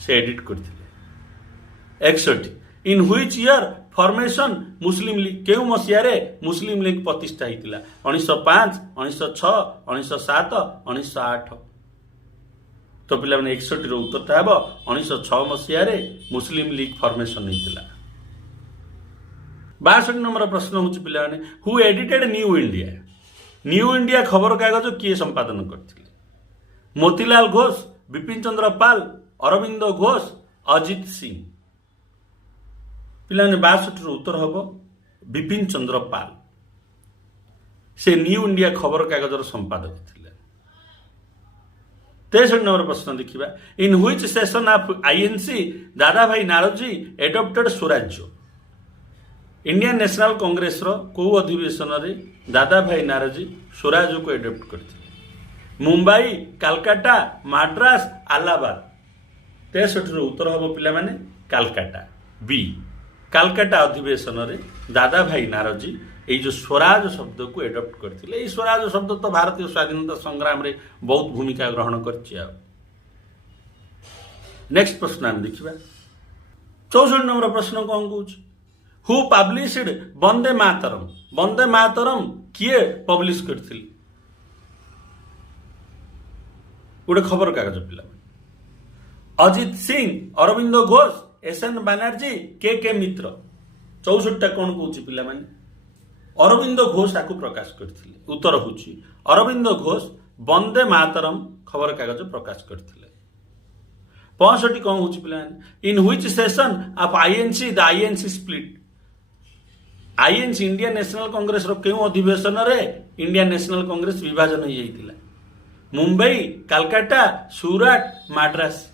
से एडिट करथिले। 61 इन which year formation Muslim league केउ मसीहारे मुस्लिम लीग प्रतिष्ठा होता 1905 1906 1907 1908। तो पिला 61 उत्तरटा हम 1906 मसीहारे मुस्लिम लीग फॉर्मेशन होता। 62 नंबर प्रश्न हूँ पिला who edited new India. New India खबर कागज किए संपादन करथिले मोतीलाल घोष विपिन चंद्र पाल अरविंद घोष अजित सिंह। पिला 62 उत्तर हम विपिन चंद्र पाल से न्यू इंडिया खबर कागजर संपादक थे। 63 नंबर प्रश्न देखिबा in which session of INC दादा भाई नारोजी एडॉप्टेड स्वराज्य। इंडियन नेशनल कांग्रेस रो को अधिवेशन रे दादा भाई नारोजी स्वराज्य को एडॉप्ट करथिले मुंबई कलकत्ता मद्रास इलाहाबाद। 63 उत्तर हम पिला माने कलकत्ता बी कलकत्ता अधिवेशन रे दादा भाई नारोजी ये जो स्वराज शब्द को एडॉप्ट करथिले। ये स्वराज शब्द तो भारतीय स्वाधीनता संग्राम रे बहुत भूमिका ग्रहण करछि। नेक्स्ट प्रश्न हम देखिबा 64 नंबर प्रश्न कौन कहूँ हु पब्लिश्ड वंदे मातरम। वंदे मातरम किए पब्लिश करथिले गोटे खबर कागज पिला अजित सिंह अरविंद घोष एसएन बानर्जी के मित्र। 64टा कौन कहूँ पिला माने अरविंद घोष आपको प्रकाश करथिले। उत्तर होची अरविंद घोष वंदे मातरम खबर कागज प्रकाश करथिले। 65 कौन होची पिला in which session of INC the INC split. INC Indian National Congress रो केउ अधिवेशन रे इंडियन नेशनल कांग्रेस विभाजन हो जाइतिला मुंबई कलकत्ता सूरत मद्रास।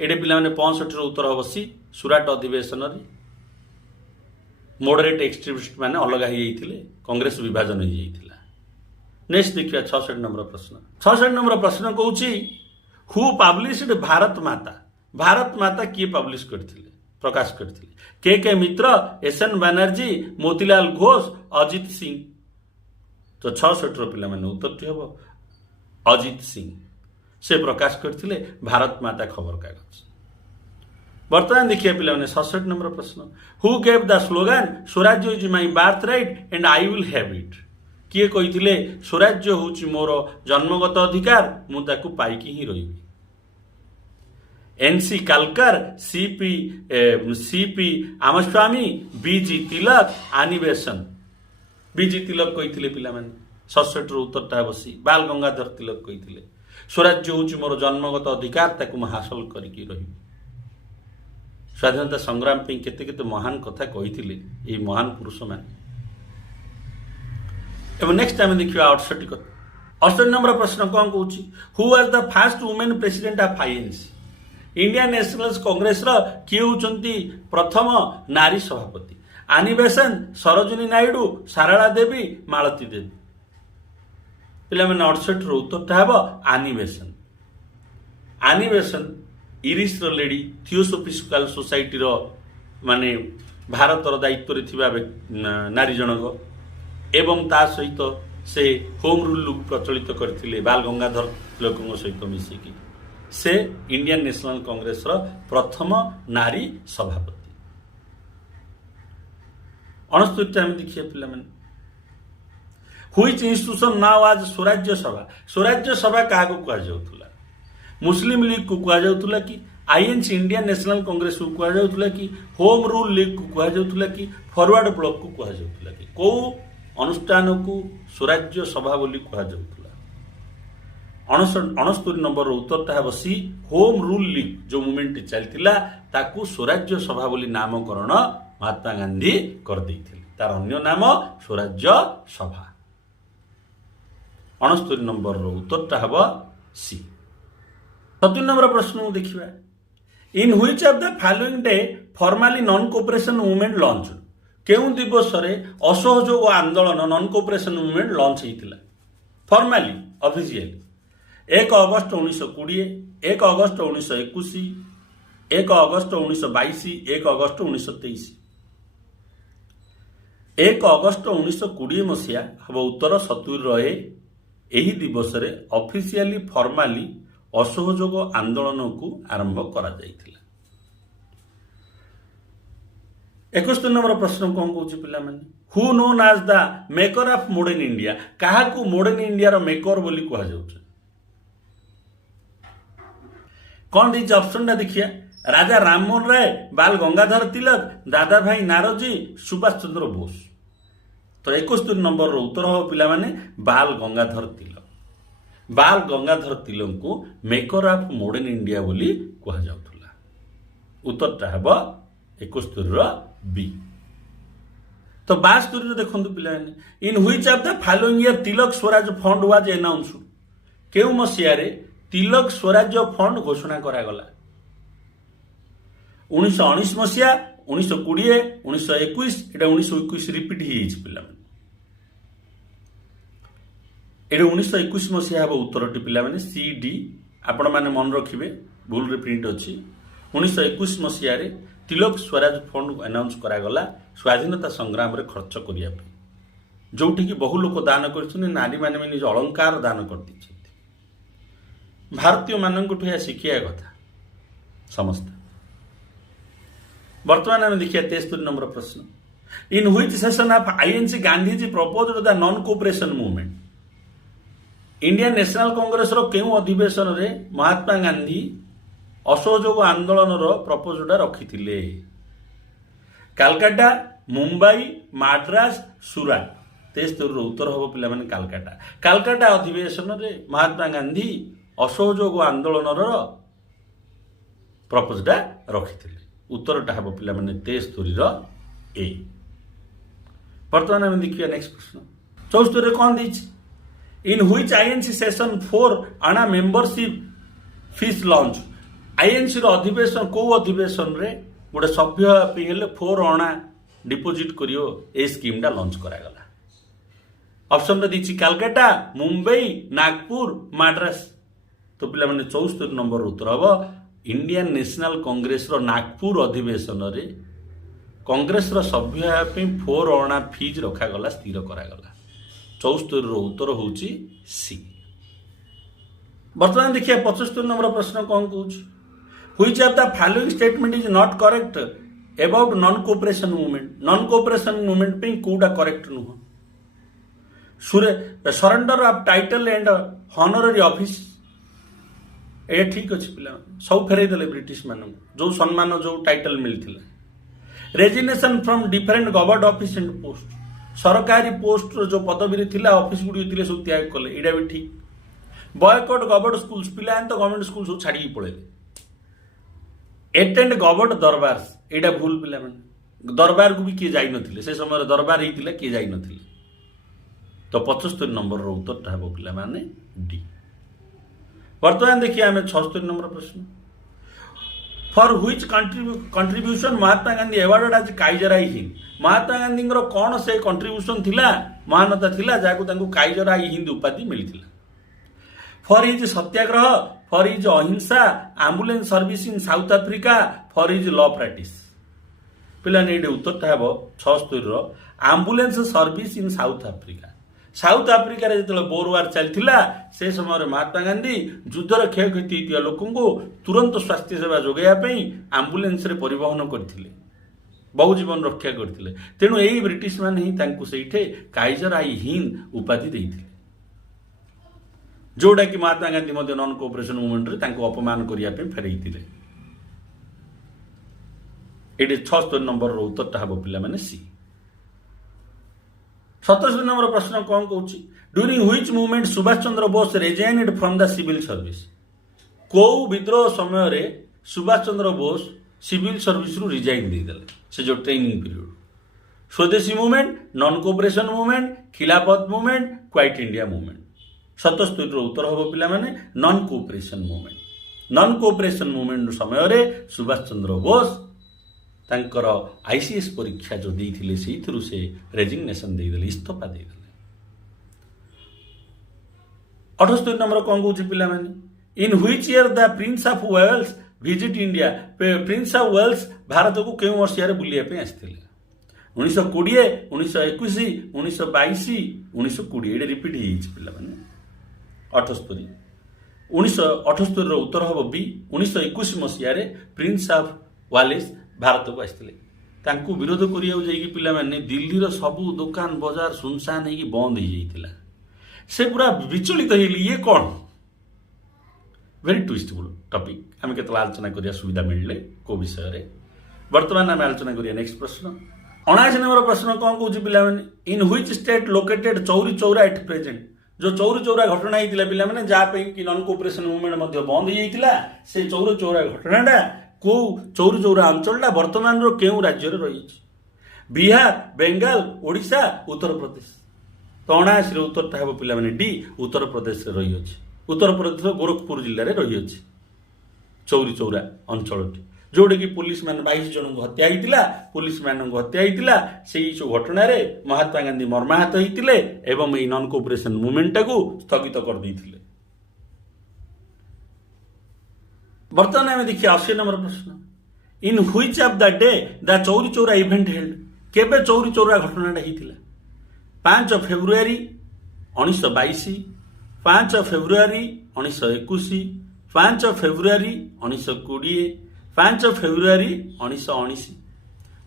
एडे पिला माने 65 उत्तर हम सी सूरत अधिवेशन रे मॉडरेट एक्सट्रीमिस्ट माने अलग हो कांग्रेस विभाजन हो जाइतिला। नेक्स्ट देखिए 66 नंबर प्रश्न। 66 नंबर प्रश्न कहूँ हु पब्लिश्ड भारत माता। भारत माता किए पब्लिश करथिले प्रकाश करथिले के मित्र एसएन बानर्जी मोतीलाल घोष अजित सिंह। तो 66 पिला माने उत्तरटी हम अजित सिंह से प्रकाश करथिले भारत माता खबर कागज। वर्तमान देखिए पिला 67 नंबर प्रश्न who gave the slogan swarajya is my birth right and I will have it. किए कही स्वराज्य हूँ मोर जन्मगत अधिकार मुझे पाइकी ही रही। एनसी कालकर सीपी आमस्वामी बीजी तिलक आनिवेशन। बीजी तिलक कही पिला 67 उत्तरटा बसी बाल गंगाधर तिलक कही स्वराज्य हूँ मोर जन्मगत अधिकार ताकू हासिल करी रही। स्वाधीनता संग्राम पे केते केते महान कथा कही ये महान पुरुष मैंने। नेक्स्ट टाइम देखिए 68 नंबर प्रश्न कौन कहूँ who was the fast women president of INC. Indian National Congress किए होउचंती प्रथम नारी सभापति आनी बेसेंट सरोजिनी नायडू सारला देवी मालती देवी पिला मैंने 68 उत्तरटा हे आनी Besant iris lady theosophical society माने भारत दायित्व नारी जनक एवं ता सहित से होम रूल प्रचलित करथिले बाल गंगाधर तिलक सहित मिसिकी से इंडियन नेशनल कांग्रेस प्रथम नारी सभापति 69 आम देखिए पिला मैंने व्हिच इंस्टीट्यूशन नाउ आज स्वराज्य सभा क्या कहुला मुस्लिम लीग को कहुला कि आईएनसी इंडियन नेशनल कांग्रेस को कहुला कि होम रूल लीग को कहुला कि फॉरवर्ड ब्लॉक को कहुला कि को अनुष्ठान को स्वराज्य सभा बोली कहुला 69 नंबर उत्तरटा हे सी होम रूल लीग जो मूवमेंट चलता ताकू स्वराज्य सभा बोली नामकरण महात्मा गांधी कर देइथिले तार अन्य नाम स्वराज्य सभा 69 नंबर उत्तरटा हे सी 70 नंबर प्रश्न देखिए in which of the following day formally non cooperation movement launch केउ दिवस रे असहयोग आंदोलन नॉन कोऑपरेशन मूवमेंट लॉन्च होइतिला formally officially 1 August 1920 1 August 1921 1 August 1922 1 August 1923 1 August 1920 मसीहा हम उत्तर 70 रहे यही दिवस रे ऑफिशियली फॉर्मली असहयोग आंदोलन को आरंभ करा जाइथिला 71 नंबर प्रश्न कौन कहूँ पिला माने who known as the maker of modern India कहा को मॉडर्न इंडिया रो मेकर बोली कहा जाउछ कौन दी ऑप्शन ना देखिए राजा राममोहन राय बाल गंगाधर तिलक दादा भाई नारोजी सुभाष चंद्र बोस तो 71 नंबर रो उत्तर हो पिला माने बाल गंगाधर तिलक को मेकर ऑफ मॉडर्न इंडिया बोली कहा जाउथला उत्तरटा हेबो 71 रो बी तो 72 रो देखंतु पिला माने in which of the following year Tilak Swaraj fund was announced केउ मसिया रे तिलक स्वराज फंड घोषणा करा गला 1919 मसिया 1920 1921 एटा 1921 रिपीट ही पिला एटा 1921 मसिया हम उत्तरटी पिला माने सी डी आपण माने मन रखिबे भूल रे प्रिंट अछि 1921 मसिया रे तिलक स्वराज फंड अनाउंस करा गला स्वाधीनता संग्राम रे खर्च करिया पे जोठी कि बहु लोक दान करछन नारी माने निज अलंकार दान करती भारतीय मानक शिखिया कथा समस्त वर्तमान आम देखिए 73 नंबर प्रश्न in which session of INC Gandhiji proposed the non cooperation movement Indian National Congress रो केउ अधिवेशन रे महात्मा गांधी असहयोग आंदोलन रो प्रपोजडा रखिथिले कलकत्ता मुंबई मद्रास सूरत 73 रो उत्तर होबो पिला माने कलकत्ता अधिवेशन रे महात्मा गांधी असहयोग आंदोलन प्रपोजडा रखिथिले उत्तरटा हम पिला माने 73 रो ए वर्तमान आम देखिए नेक्स्ट प्रश्न 74 रे कोन दिछ इन व्हिच आईएनसी सेशन 4 आना मेंबरशिप फीस लॉन्च आईएनसी रो अधिवेशन को अधिवेशन रे गोटे सभ्य हेले 4 आना डिपोजिट करियो ए स्कीम डा लॉन्च करा गला ऑप्शन रे दिछि कलकत्ता मुंबई नागपुर मद्रास तो पिला माने 74 नंबर उत्तर हबो इंडियन नेशनल कांग्रेस रो नागपुर अधिवेशन रे कांग्रेस रो सभ्य पे 4 आना फीज रखा गला स्थिर करा गला 74 रो उत्तर होउची सी वर्तमान देखिए 75 नंबर प्रश्न कौन कहूँ which of the following statement is not correct about non cooperation movement पे कोडा करेक्ट नुह surrender of title and honorary office ए ठीक अच्छे पिला सब फेरई देले ब्रिटिश मान जो सम्मान जो टाइटल मिलता resignation from different government office and post सरकारी पोस्ट जो पदवी थिला ऑफिस गुडी थिले सब त्याग कले एडा भी ठीक बॉयकॉट गवर्नमेंट स्कूल्स पिला तो गवर्नमेंट स्कूल सब छाड़ी पळेले अटेंड गवर्नमेंट दरबार एडा भूल पिला माने दरबार को भी किए जाई नथिले से समय दरबार हेतिला किए जाई नथिले तो 75 नंबर रो उत्तर था पिला माने डी वर्तमान देखिए आम 76 नंबर प्रश्न for which contribution Mahatma Gandhi awarded आज काइजर हिंद महात्मा गांधी कौन से कंट्रीब्यूशन थिला महानता थिला जाकु तांकु काइजर हिंद उपाधि मिलिथिला for his satyagraha for his ahimsa ambulance service in South Africa for his law practice पिलाने ये उत्तरटा हे 76 ambulance service in South Africa South Africa रे जो बोर वार चलता से समय महात्मा गांधी युद्धर क्षयक्षति होता लोक तुरंत स्वास्थ्य सेवा जोगाइवाई एम्बुलेंस रे परिवहन करते बहु जीवन रक्षा करते तेणु यही ब्रिटिश मान ही काइजर आई हिंद उपाधि देते जोटा कि Mahatma Gandhi non cooperation movement रे अपमान करने फेरई ये 76 नंबर उत्तरटा हम पे सी 77 नंबर प्रश्न कौन कौन during which movement Subhash Chandra Bose resigned from the civil service को विद्रोह समय रे सुभाष चंद्र बोस सिविल सर्विस रु रिजाइन देदेले से जो training period Swadeshi movement non cooperation movement Khilafat movement quit India movement 77 उत्तर हम पे non cooperation movement non cooperation movement समय रे सुभाष चंद्र बोस तांकर आईसीएस परीक्षा जो देइथिले से रेजिग्नेशन देदेले इस्तफा देदेले 78 नंबर कौन कौन पिला माने in which year the prince of Wales visit India prince of Wales Bharat को केउ मसिया रे बुलिया पे आस्थिले 1920 1921 1922 1920 ये रिपीट ही पिला माने 78 1978 रो उत्तर हम बी 1921 मसिया रे प्रिंस ऑफ वालेस भारत को आसते विरोध करिया पिला माने दिल्ली सबू दुकान बजार सुनसान हो बंद हो जाता से पूरा विचलित तो ये कौन वेरी ट्विस्टफुल टॉपिक आम के आलोचना करिया सुविधा मिलले को विषय रे वर्तमान आम आलोचना करिया नेक्स्ट प्रश्न 79 नंबर प्रश्न कौन कौन पिला माने in which state located Chauri Chaura at present जो चौरी चौरा घटना होता पिला माने जहाँ कि नॉन कोऑपरेशन मूवमेंट बंद हो जाता से चौरी चौरा घटनाटा को चौरी चौरा अंचलटा वर्तमान केउ राज्य रही बिहार बेंगाल ओडिशा उत्तर प्रदेश तो 79 उत्तरटा हम पे डी उत्तर प्रदेश रही अच्छे उत्तर प्रदेश गोरखपुर जिले में रही अच्छे चौरी चौरा अंचल जोटा कि पुलिस मान 22 जन हत्या होता पुलिस मान हत्या होता से घटन महात्मा गांधी मर्माहत होते एवं ये नॉन कोऑपरेशन मूवमेंट को स्थगित कर देते बर्तमान आम देखिए 80 नंबर प्रश्न in which of the day the Chauri Chaura event held केबे चौरी चौरा घटनाटा होता 5 फेब्रुआरी 1922 5 फेब्रुआरी 1921 5 फेब्रुआरी 1920 5 फेब्रुआरी 1919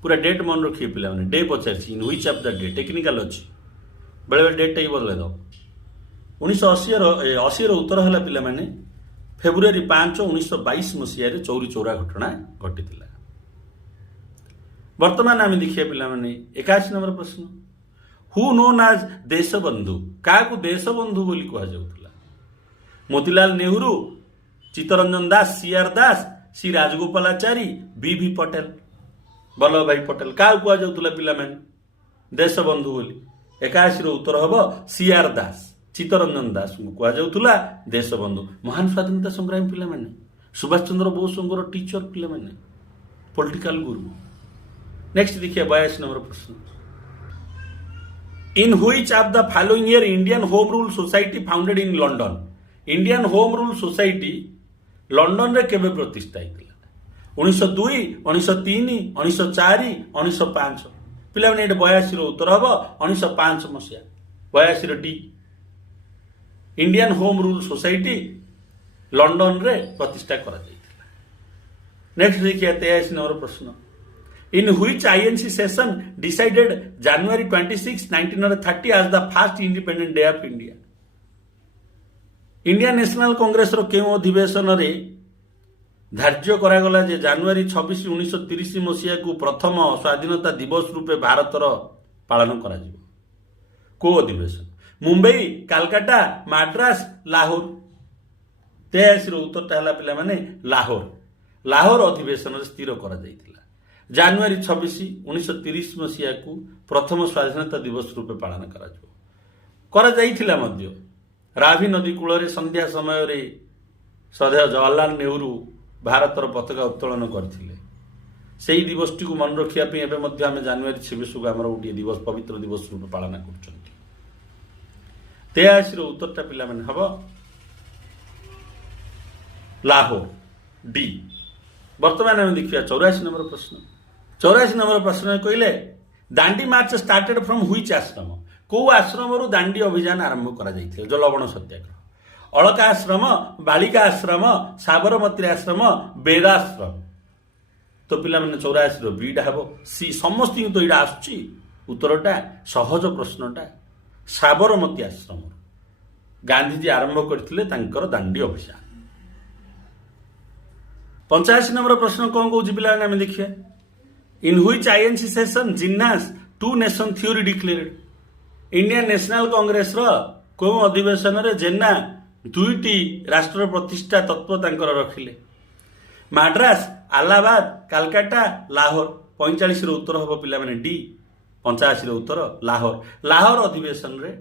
पूरा डेट मन रखिए पिला माने day Pachar in which of the day technical अच्छी बेले बेले डेटा ही बदल दो 1980 उत्तर है पिला माने फेब्रुआरी 5 1922 मसीह चौरी चौरा घटना घटी वर्तमान आम देखिए पिला माने 81 नंबर प्रश्न हु नोन आज देशबंधु क्या देशबंधु बोली कहुला मोतीलाल नेहरू चित्तरंजन दास सीआर दास सी राजगोपालाचारी बी पटेल वल्लभ भाई पटेल क्या कहुला पिला देशबंधु बोली 81 उत्तर हम सीआर दास चित्तरंजन दास को कहुला देशबंधु महान स्वाधीनता संग्रामी पिला माने सुभाष चंद्र बोस टीचर पिला माने पॉलिटिकल गुरु नेक्स्ट देखिए 82 नंबर प्रश्न in which of the following year Indian home rule society founded in London Indian home rule society London रे केबे प्रतिष्ठा होइतिला 1902 1903 1904 1905 पिला माने 82 उत्तर हम 1905 मसिया 82 D Indian home rule society London रे प्रतिष्ठा करा जाइतिला नेक्स्ट देखिए 23 नंबर प्रश्न in which INC session decided January 26 1930 as the first independent day of India Indian National Congress रो केउ अधिवेशन रे धार्य करागला जे January 26 1930 मसीहा को प्रथम स्वाधीनता दिवस रूपे भारत पालन करा को अधिवेशन मुंबई कालकाटा माड्रास लाहौर 83 उत्तरटा है पिला माने लाहौर अधिवेशन स्थिर करा January 26 1930 मसीहा को प्रथम स्वाधीनता दिवस रूपे पालन करा रावी नदी कूल संध्या समय रे श्रद्धेय जवाहरलाल नेहरू ଭାରତର ପତାକା ଉତ୍ତୋଳନ କରିଥିଲେ। ସେହି ଦିବସଟିକୁ ମନେ ରଖିବା ପାଇଁ ଏବେ ମଧ୍ୟ ଆମେ ଜାନୁଆରୀ 26କୁ ଆମର ଗୋଟିଏ ଦିବସ ପବିତ୍ର ଦିବସ ରୂପେ ପାଳନ କରୁଛନ୍ତି। 83ର ଉତ୍ତରଟା ପିଲାମାନେ ହେବ ଲାହୋର ଡି। ବର୍ତ୍ତମାନ ଆମେ ଦେଖିବା 84 ନମ୍ବର ପ୍ରଶ୍ନ। 84 ନମ୍ବର ପ୍ରଶ୍ନରେ କହିଲେ Dandi march started from which ashram? କେଉଁ ଆଶ୍ରମରୁ ଦାଣ୍ଡି ଅଭିଯାନ ଆରମ୍ଭ କରାଯାଇଥିଲା? ଯେଉଁ ଲବଣ ସତ୍ୟାଗ୍ରହ। ଅଳକା ଆଶ୍ରମ, ବାଳିକା ଆଶ୍ରମ, ସାବରମତୀ ଆଶ୍ରମ, ବେଦାଶ୍ରମ। ତ ପିଲାମାନେ 84ର ବିଟା ହେବ ସି। ସମସ୍ତଙ୍କୁ ତ ଏଇଟା ଆସୁଛି ଉତ୍ତରଟା। ସହଜ ପ୍ରଶ୍ନଟା। ସାବରମତୀ ଆଶ୍ରମରୁ ଗାନ୍ଧିଜୀ ଆରମ୍ଭ କରିଥିଲେ ତାଙ୍କର ଦାଣ୍ଡି ଅଭିଯାନ। 85 ନମ୍ବର ପ୍ରଶ୍ନ କ'ଣ କହୁଛି ପିଲାମାନେ ଆମେ ଦେଖିବା। In which INC session Jinnah's two nation theory declared? Indian National କଂଗ୍ରେସର କେଉଁ ଅଧିବେଶନରେ ଜେନା ଦୁଇଟି ରାଷ୍ଟ୍ର ପ୍ରତିଷ୍ଠା ତତ୍ତ୍ୱ ତାଙ୍କର ରଖିଲେ? ମାଡ୍ରାସ, ଆଲାହାବାଦ, କାଲକାଟା, ଲାହୋର। 45ର ଉତ୍ତର ହେବ ପିଲାମାନେ ଡି। 85ର ଉତ୍ତର ଲାହୋର। ଲାହୋର ଅଧିବେଶନରେ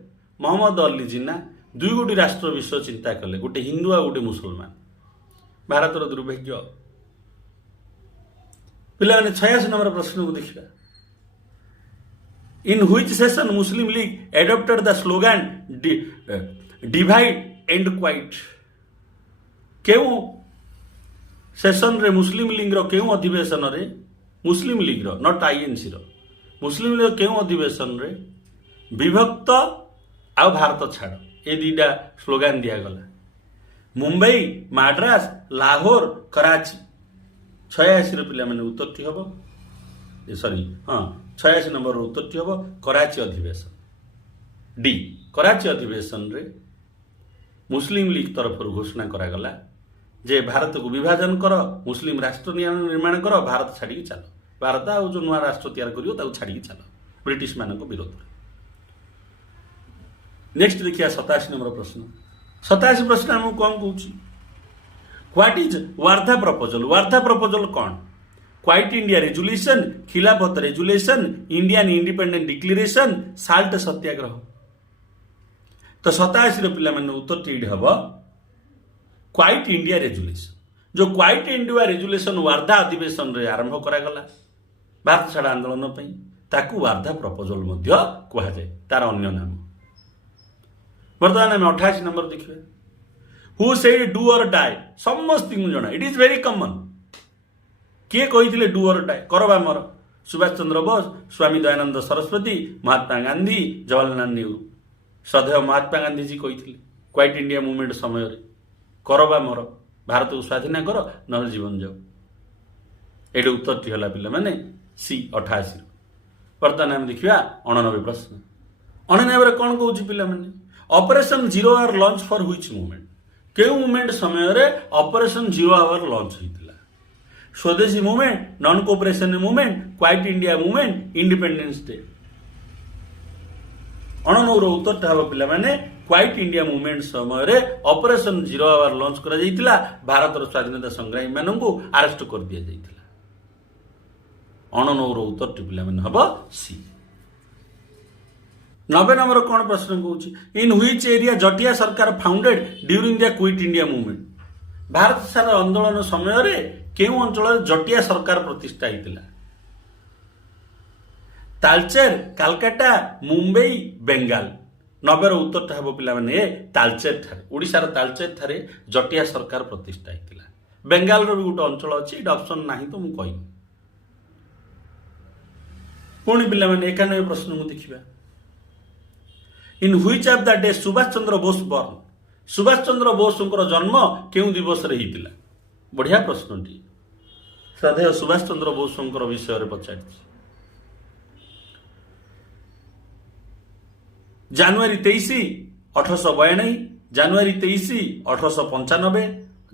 ମହମ୍ମଦ ଅଲି ଜିନ୍ନା ଦୁଇ ଗୋଟି ରାଷ୍ଟ୍ର ବିଷୟ ଚିନ୍ତା କଲେ, ଗୋଟେ ହିନ୍ଦୁ ଆଉ ଗୋଟେ ମୁସଲମାନ। ଭାରତର ଦୁର୍ଭାଗ୍ୟ। ପିଲାମାନେ 86 ନମ୍ବର ପ୍ରଶ୍ନକୁ ଦେଖିବା। In which session Muslim League adopted the slogan divide and quit? କେଉଁ ସେସନରେ ମୁସଲିମ ଲିଗ୍ର କେଉଁ ଅଧିବେଶନରେ, ମୁସଲିମ ଲିଗ୍ର ନଟ୍ ଆଇଏନ୍ସିର, ମୁସଲିମ ଲିଗ୍ର କେଉଁ ଅଧିବେଶନରେ ବିଭକ୍ତ ଆଉ ଭାରତ ଛାଡ଼ ଏ ଦୁଇଟା ସ୍ଲୋଗାନ ଦିଆଗଲା? ମୁମ୍ବାଇ, ମାଡ୍ରାସ, ଲାହୋର, କରାଚି। 86ର ପିଲାମାନେ ଉତ୍ତରଟି ହେବ 86 ନମ୍ବରର ଉତ୍ତରଟି ହେବ କରାଚି ଅଧିବେଶନ ଡି। କରାଚି ଅଧିବେଶନରେ ମୁସଲିମ ଲିଗ୍ ତରଫରୁ ଘୋଷଣା କରାଗଲା ଯେ ଭାରତକୁ ବିଭାଜନ କର, ମୁସଲିମ ରାଷ୍ଟ୍ର ନିର୍ମାଣ କର, ଭାରତ ଛାଡ଼ିକି ଚାଲ। ଭାରତ ଆଉ ଯେଉଁ ନୂଆ ରାଷ୍ଟ୍ର ତିଆରି କରିବ ତାକୁ ଛାଡ଼ିକି ଚାଲ ବ୍ରିଟିଶ ମାନଙ୍କ ବିରୋଧରେ। ନେକ୍ସଟ ଦେଖିବା 87 ନମ୍ବର ପ୍ରଶ୍ନ। 87 ପ୍ରଶ୍ନ ଆମକୁ କ'ଣ କହୁଛି? What is Wardha proposal? Wardha proposal କ'ଣ? Quit India resolution, Khilafat resolution, Indian independent declaration, salt satyagraha. ତ 87ର ପିଲାମାନେ ଉତ୍ତରଟି ଏଇଠି ହେବ କ୍ୱାଇଟ୍ ଇଣ୍ଡିଆ ରେଜୁଲେସନ। ଯେଉଁ କ୍ୱାଇଟ୍ ଇଣ୍ଡିଆ ରେଜୁଲେସନ ୱାର୍ଦ୍ଧା ଅଧିବେଶନରେ ଆରମ୍ଭ କରାଗଲା ଭାରତ ଛାଡ଼ ଆନ୍ଦୋଳନ ପାଇଁ, ତାକୁ ୱାର୍ଦ୍ଧା ପ୍ରପୋଜାଲ ମଧ୍ୟ କୁହାଯାଏ, ତାର ଅନ୍ୟ ନାମ। ବର୍ତ୍ତମାନ ଆମେ 88 ନମ୍ବର ଦେଖିବା। ହୁ ସେଡ୍ ଡୁ ଅର୍ ଡାଏ? ସମସ୍ତଙ୍କୁ ଜଣା, ଇଟ୍ ଇଜ୍ ଭେରି କମନ୍। କିଏ କହିଥିଲେ ଡୁ ଅର୍ ଡାଏ? କର ବା ମର। ସୁଭାଷ ଚନ୍ଦ୍ର ବୋଷ, ସ୍ୱାମୀ ଦୟାନନ୍ଦ ସରସ୍ୱତୀ, ମହାତ୍ମା ଗାନ୍ଧୀ, ଜବାହରଲାଲ ନେହେରୁ। ଶ୍ରଦ୍ଧେୟ ମହାତ୍ମା ଗାନ୍ଧୀଜୀ କହିଥିଲେ କ୍ୱାଇଟ୍ ଇଣ୍ଡିଆ ମୁଭମେଣ୍ଟ ସମୟରେ, କର ବା ମର, ଭାରତକୁ ସ୍ୱାଧୀନ କର ନହେଲେ ଜୀବନ ଯାଉ। ଏଇଠି ଉତ୍ତରଟି ହେଲା ପିଲାମାନେ ସି 88। ବର୍ତ୍ତମାନ ଆମେ ଦେଖିବା 89 ପ୍ରଶ୍ନ। 89ରେ କ'ଣ କହୁଛି ପିଲାମାନେ? Operation zero hour launch for which movement? କେଉଁ ମୁଭମେଣ୍ଟ ସମୟରେ ଅପରେସନ ଜିରୋ ଆୱାର ଲଞ୍ଚ ହୋଇଥିଲା? Swadeshi movement, non cooperation movement, quit India movement, independence day. 89ର ଉତ୍ତରଟା ହେବ ପିଲାମାନେ କ୍ୱାଇଟ୍ ଇଣ୍ଡିଆ ମୁଭମେଣ୍ଟ ସମୟରେ ଅପରେସନ ଜିରୋ ଆୱାର ଲଞ୍ଚ କରାଯାଇଥିଲା। ଭାରତର ସ୍ୱାଧୀନତା ସଂଗ୍ରାମୀ ମାନଙ୍କୁ ଆରେଷ୍ଟ କରିଦିଆଯାଇଥିଲା। 89ର ଉତ୍ତରଟି ପିଲାମାନେ ହେବ ସି। 90 ନମ୍ବର କ'ଣ ପ୍ରଶ୍ନ କହୁଛି? ଇନ୍ ହୁଇଚ୍ ଏରିଆ ଜଟିଆ ସରକାର founded during the quit India movement? Bharat ଛାଡ଼ ଆନ୍ଦୋଳନ ସମୟରେ କେଉଁ ଅଞ୍ଚଳରେ ଜଟିଆ ସରକାର ପ୍ରତିଷ୍ଠା ହୋଇଥିଲା? ତାଲଚେର, କାଲକାଟା, ମୁମ୍ବାଇ, ବେଙ୍ଗାଲ। 90ର ଉତ୍ତରଟା ହେବ ପିଲାମାନେ ଏ ତାଲଚେର ଠାରେ। ଓଡ଼ିଶାର ତାଲଚେର ଠାରେ ଜଟିଆ ସରକାର ପ୍ରତିଷ୍ଠା ହୋଇଥିଲା। ବେଙ୍ଗାଲର ବି ଗୋଟେ ଅଞ୍ଚଳ ଅଛି, ଏଇଟା ଅପସନ୍ ନାହିଁ ତ ମୁଁ କହିବି। ପୁଣି ପିଲାମାନେ 91 ପ୍ରଶ୍ନକୁ ଦେଖିବା। In which of the day Subhash Chandra Bose born? Subhash Chandra ବୋଷଙ୍କର ଜନ୍ମ କେଉଁ ଦିବସରେ ହେଇଥିଲା? ବଢ଼ିଆ ପ୍ରଶ୍ନଟି। ଶ୍ରଦ୍ଧେୟ ସୁଭାଷ ଚନ୍ଦ୍ର ବୋଷଙ୍କର ବିଷୟରେ ପଚାରିଛି। ଜାନୁଆରୀ 23, 1892, ଜାନୁଆରୀ 23, 1895,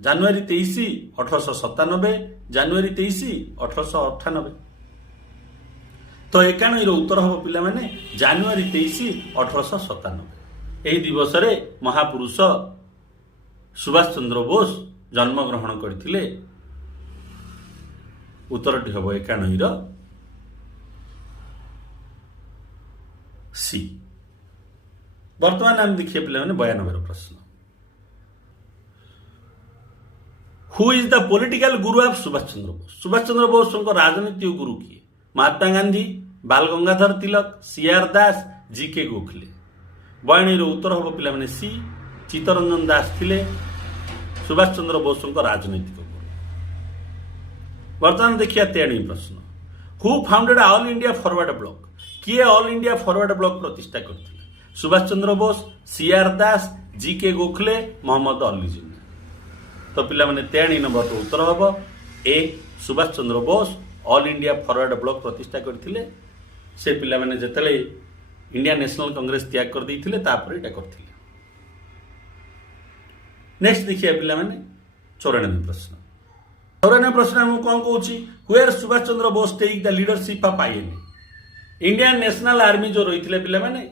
ଜାନୁଆରୀ 23, 1897, ଜାନୁଆରୀ 23, 1898। ତ 91ର ଉତ୍ତର ହେବ ପିଲାମାନେ ଜାନୁଆରୀ 23, 1897। ଏହି ଦିବସରେ ମହାପୁରୁଷ ସୁଭାଷ ଚନ୍ଦ୍ର ବୋଷ ଜନ୍ମଗ୍ରହଣ କରିଥିଲେ। ଉତ୍ତରଟି ହେବ 91ର ସି। ବର୍ତ୍ତମାନ ଆମେ ଦେଖିବା ପିଲାମାନେ 92ର ପ୍ରଶ୍ନ। Who is the political Guru of Subhash Chandra Bose? Subhash Chandra Bose राजनीतिक गुरु किए? महात्मा गांधी, बाल गंगाधर तिलक, सीआर दास, जीके गोखले। बयानी उत्तर हम पे सी चित्तरंजन दास थिले सुभाष चंद्र बोस राजनीतिक गुरु। बर्तमान देखिए 13 प्रश्न। Who founded All India Forward Bloc? किए ऑल इंडिया फॉरवर्ड ब्लॉक प्रतिष्ठा करते? Subhash Chandra Bose, C R Das, G K Gokhale, Mohammad Ali Jinnah. तो पिला माने 13 नंबर उत्तर हम ए Subhash Chandra Bose All India Forward Bloc प्रतिष्ठा करथिले। से पिला माने जतले इंडियन नेशनल कांग्रेस त्याग कर देथिले तापर एटा करथिले। नेक्स्ट देखिए पिला माने 94 प्रश्न। 94 प्रश्न हम कौन कहूची? Where Subhash Chandra Bose take the leadership of INA? Indian national Army जो रही पिला माने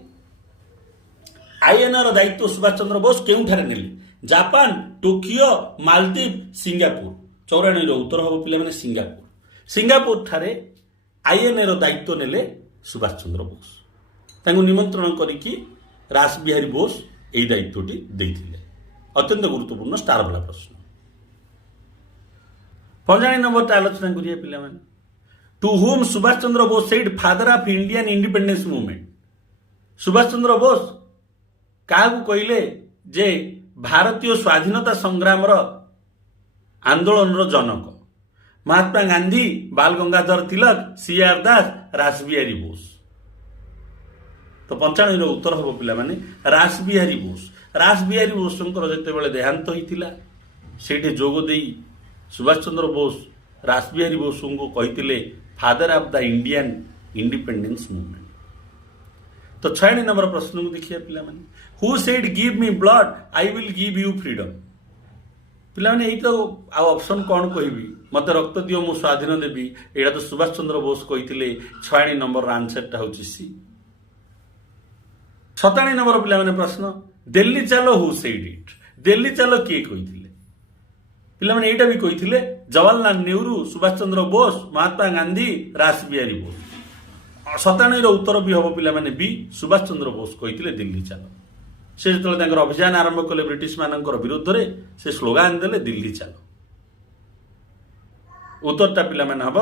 आईएनए दायित्व सुभाष चंद्र बोस केउठारे नेले? Japan, Tokyo, Maldives, Singapore. 94 उत्तर हम पिला माने सिंगापुर। सिंगापुर ठारे आईएनए दायित्व नेले सुभाष चंद्र बोस। तांको निमंत्रण करिकी रासबिहारी बोस एई दायित्वटी देइथिले। अत्यंत गुरुत्वपूर्ण स्टार वाला प्रश्न। 95 नंबर आलोचना करिए पिला माने। To whom Subhash Chandra Bose said father of Indian independence movement? Subhash Chandra Bose काहू कहले जे भारतीय स्वाधीनता संग्राम आंदोलन जनक? महात्मा गांधी, बाल गंगाधर तिलक, सीआर दास, रासबिहारी बोस। तो 95 उत्तर हम पिला माने रासबिहारी बोस। रासबिहारी बोस जिते देहांत होता से जोग दे सुभाष चंद्र बोस रासबिहारी बोस को कहते father of the Indian independence movement. तो 96 नंबर प्रश्न को देखिए पिला माने। Who said give me blood I will give you freedom? पिला माने तो ऑप्शन कौन कहबी? मत रक्त दियो मु स्वाधीन देवी। एटा तो सुभाष चंद्र बोस कहते। 96 नंबर आंसर हूँ सी। 97 नंबर पिला माने प्रश्न। दिल्ली चलो हु सेड इट? दिल्ली चलो किए कहते? पिला माने एटा भी कहते जवाहरलाल नेहरू, सुभाष चंद्र बोस, महात्मा गांधी, रासबिहारी बोस। 97 उत्तर भी हम पिला माने बी सुभाष चंद्र बोस कहते दिल्ली चलो। से जो अभियान आरंभ कले ब्रिटिश मान विरुद्ध में से स्लोगान देले दिल्ली चलो। उत्तरटा पिला माने हम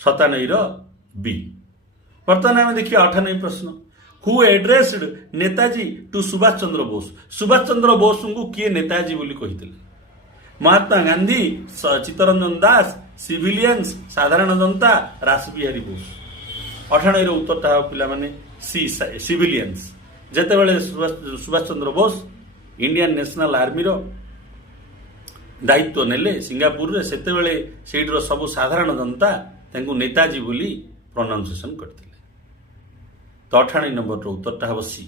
97 बी। बर्तमान आम देखिए 98 प्रश्न। Who addressed Netaji to Subhash Chandra Bose? Subhash Chandra Bose को किए नेताजी बोली कहते? महात्मा गांधी, चित्तरंजन दास, सिविलियंस, साधारण जनता, रासबिहारी बोस। 98 उत्तरटा पिला माने सी सिविलियंस। जेते बेले Subhash Chandra Bose Indian national army दायित्व नेले सिंगापुर रे सेते बेले सेठर सब साधारण जनता तांको नेताजी बोली प्रोनाउंसिएशन करते। तो 98 नंबर उत्तरटा हम सी।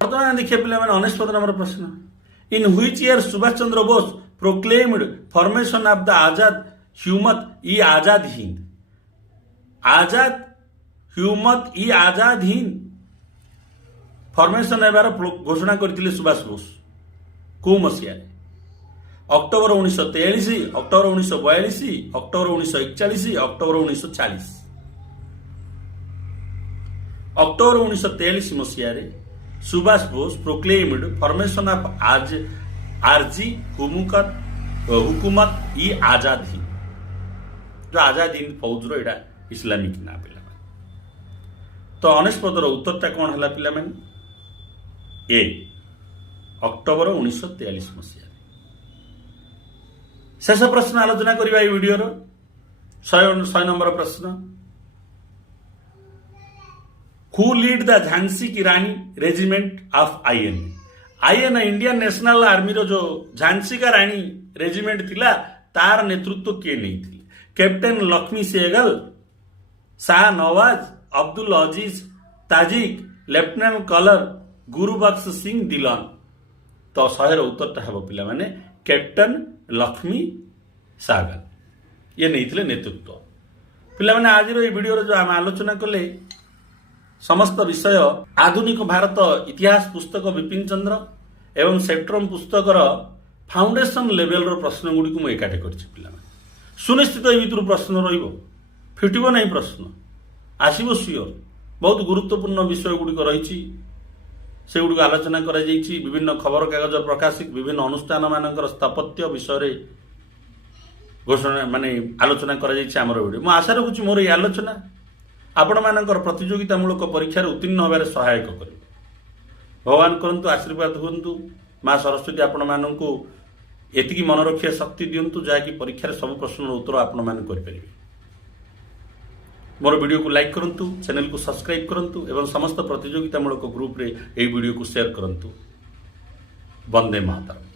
बर्तमान देखिए पिला माने 99 नंबर प्रश्न। In which year Subhash Chandra Bose proclaimed formation of the Azad ह्यूमत ई आजाद हिंद? आजाद ह्यूमत ई आजाद हिंद फॉर्मेशन एबार घोषणा करथिले सुभाष बोस को मसिया? October 1943, October 1942, October 1941, October 1940? October 1943 मसीह Subhash Bose proclaimed formation of Arzi Hukumat ई आजाद हिंद। जो आजाद हिंद फौज रो एटा इस्लामिक ना पिला। तो 99 उत्तरटा कौन है पिला माने? ए अक्टोबर 1943 मसीह। शेष प्रश्न आलोचना करबा ए वीडियो रो 100 नंबर प्रश्न। हु लीड द झांसी की Rani regiment of INA? INA Indian national army रो जो झांसी का रानी रेजिमेंट थिला तार नेतृत्व किए नहीं थी? Captain Lakshmi Sahgal, Shah Nawaz, Abdul Aziz Tajik, lieutenant colonel Gurbaksh Singh Dhillon. तो 100 उत्तरटा हम पिला माने कैप्टन लक्ष्मी सहगल ये नहीं नेतृत्व। पिला माने आज वीडियो जो आम आलोचना कले समस्त विषय आधुनिक भारत इतिहास पुस्तक विपिन चंद्र एवं सेक्ट्रम पुस्तकर फाउंडेशन लेवल प्रश्न गुड़ी को एकाठी कर सुनिश्चित भितर प्रश्न फिटब नहीं प्रश्न आसब सियोर बहुत गुरुत्वपूर्ण विषय गुड़िक रही सेगुड़ी आलोचना कर विभिन्न खबर कागज प्रकाशित विभिन्न अनुष्ठान मानकर स्थापत्य विषय घोषणा माने आलोचना कर आमर वीडियो मु आशा रखुची मोर ये आलोचना आपण मानकर प्रतियोगितामूलक परीक्षा उत्तीर्ण होबार सहायक कर भगवान करंतु आशीर्वाद हुंतु माँ सरस्वती आपण मानकु एतिकी मन रखिया शक्ति दिंतु जहाँकि परीक्षार सब प्रश्न उत्तर आपण मान करें। मोर वीडियो को लाइक करंतु, चैनल को सब्सक्राइब करंतु एवं समस्त प्रतियोगितामूलक ग्रुप रे एई वीडियो को शेयर करंतु। वंदे मातरम।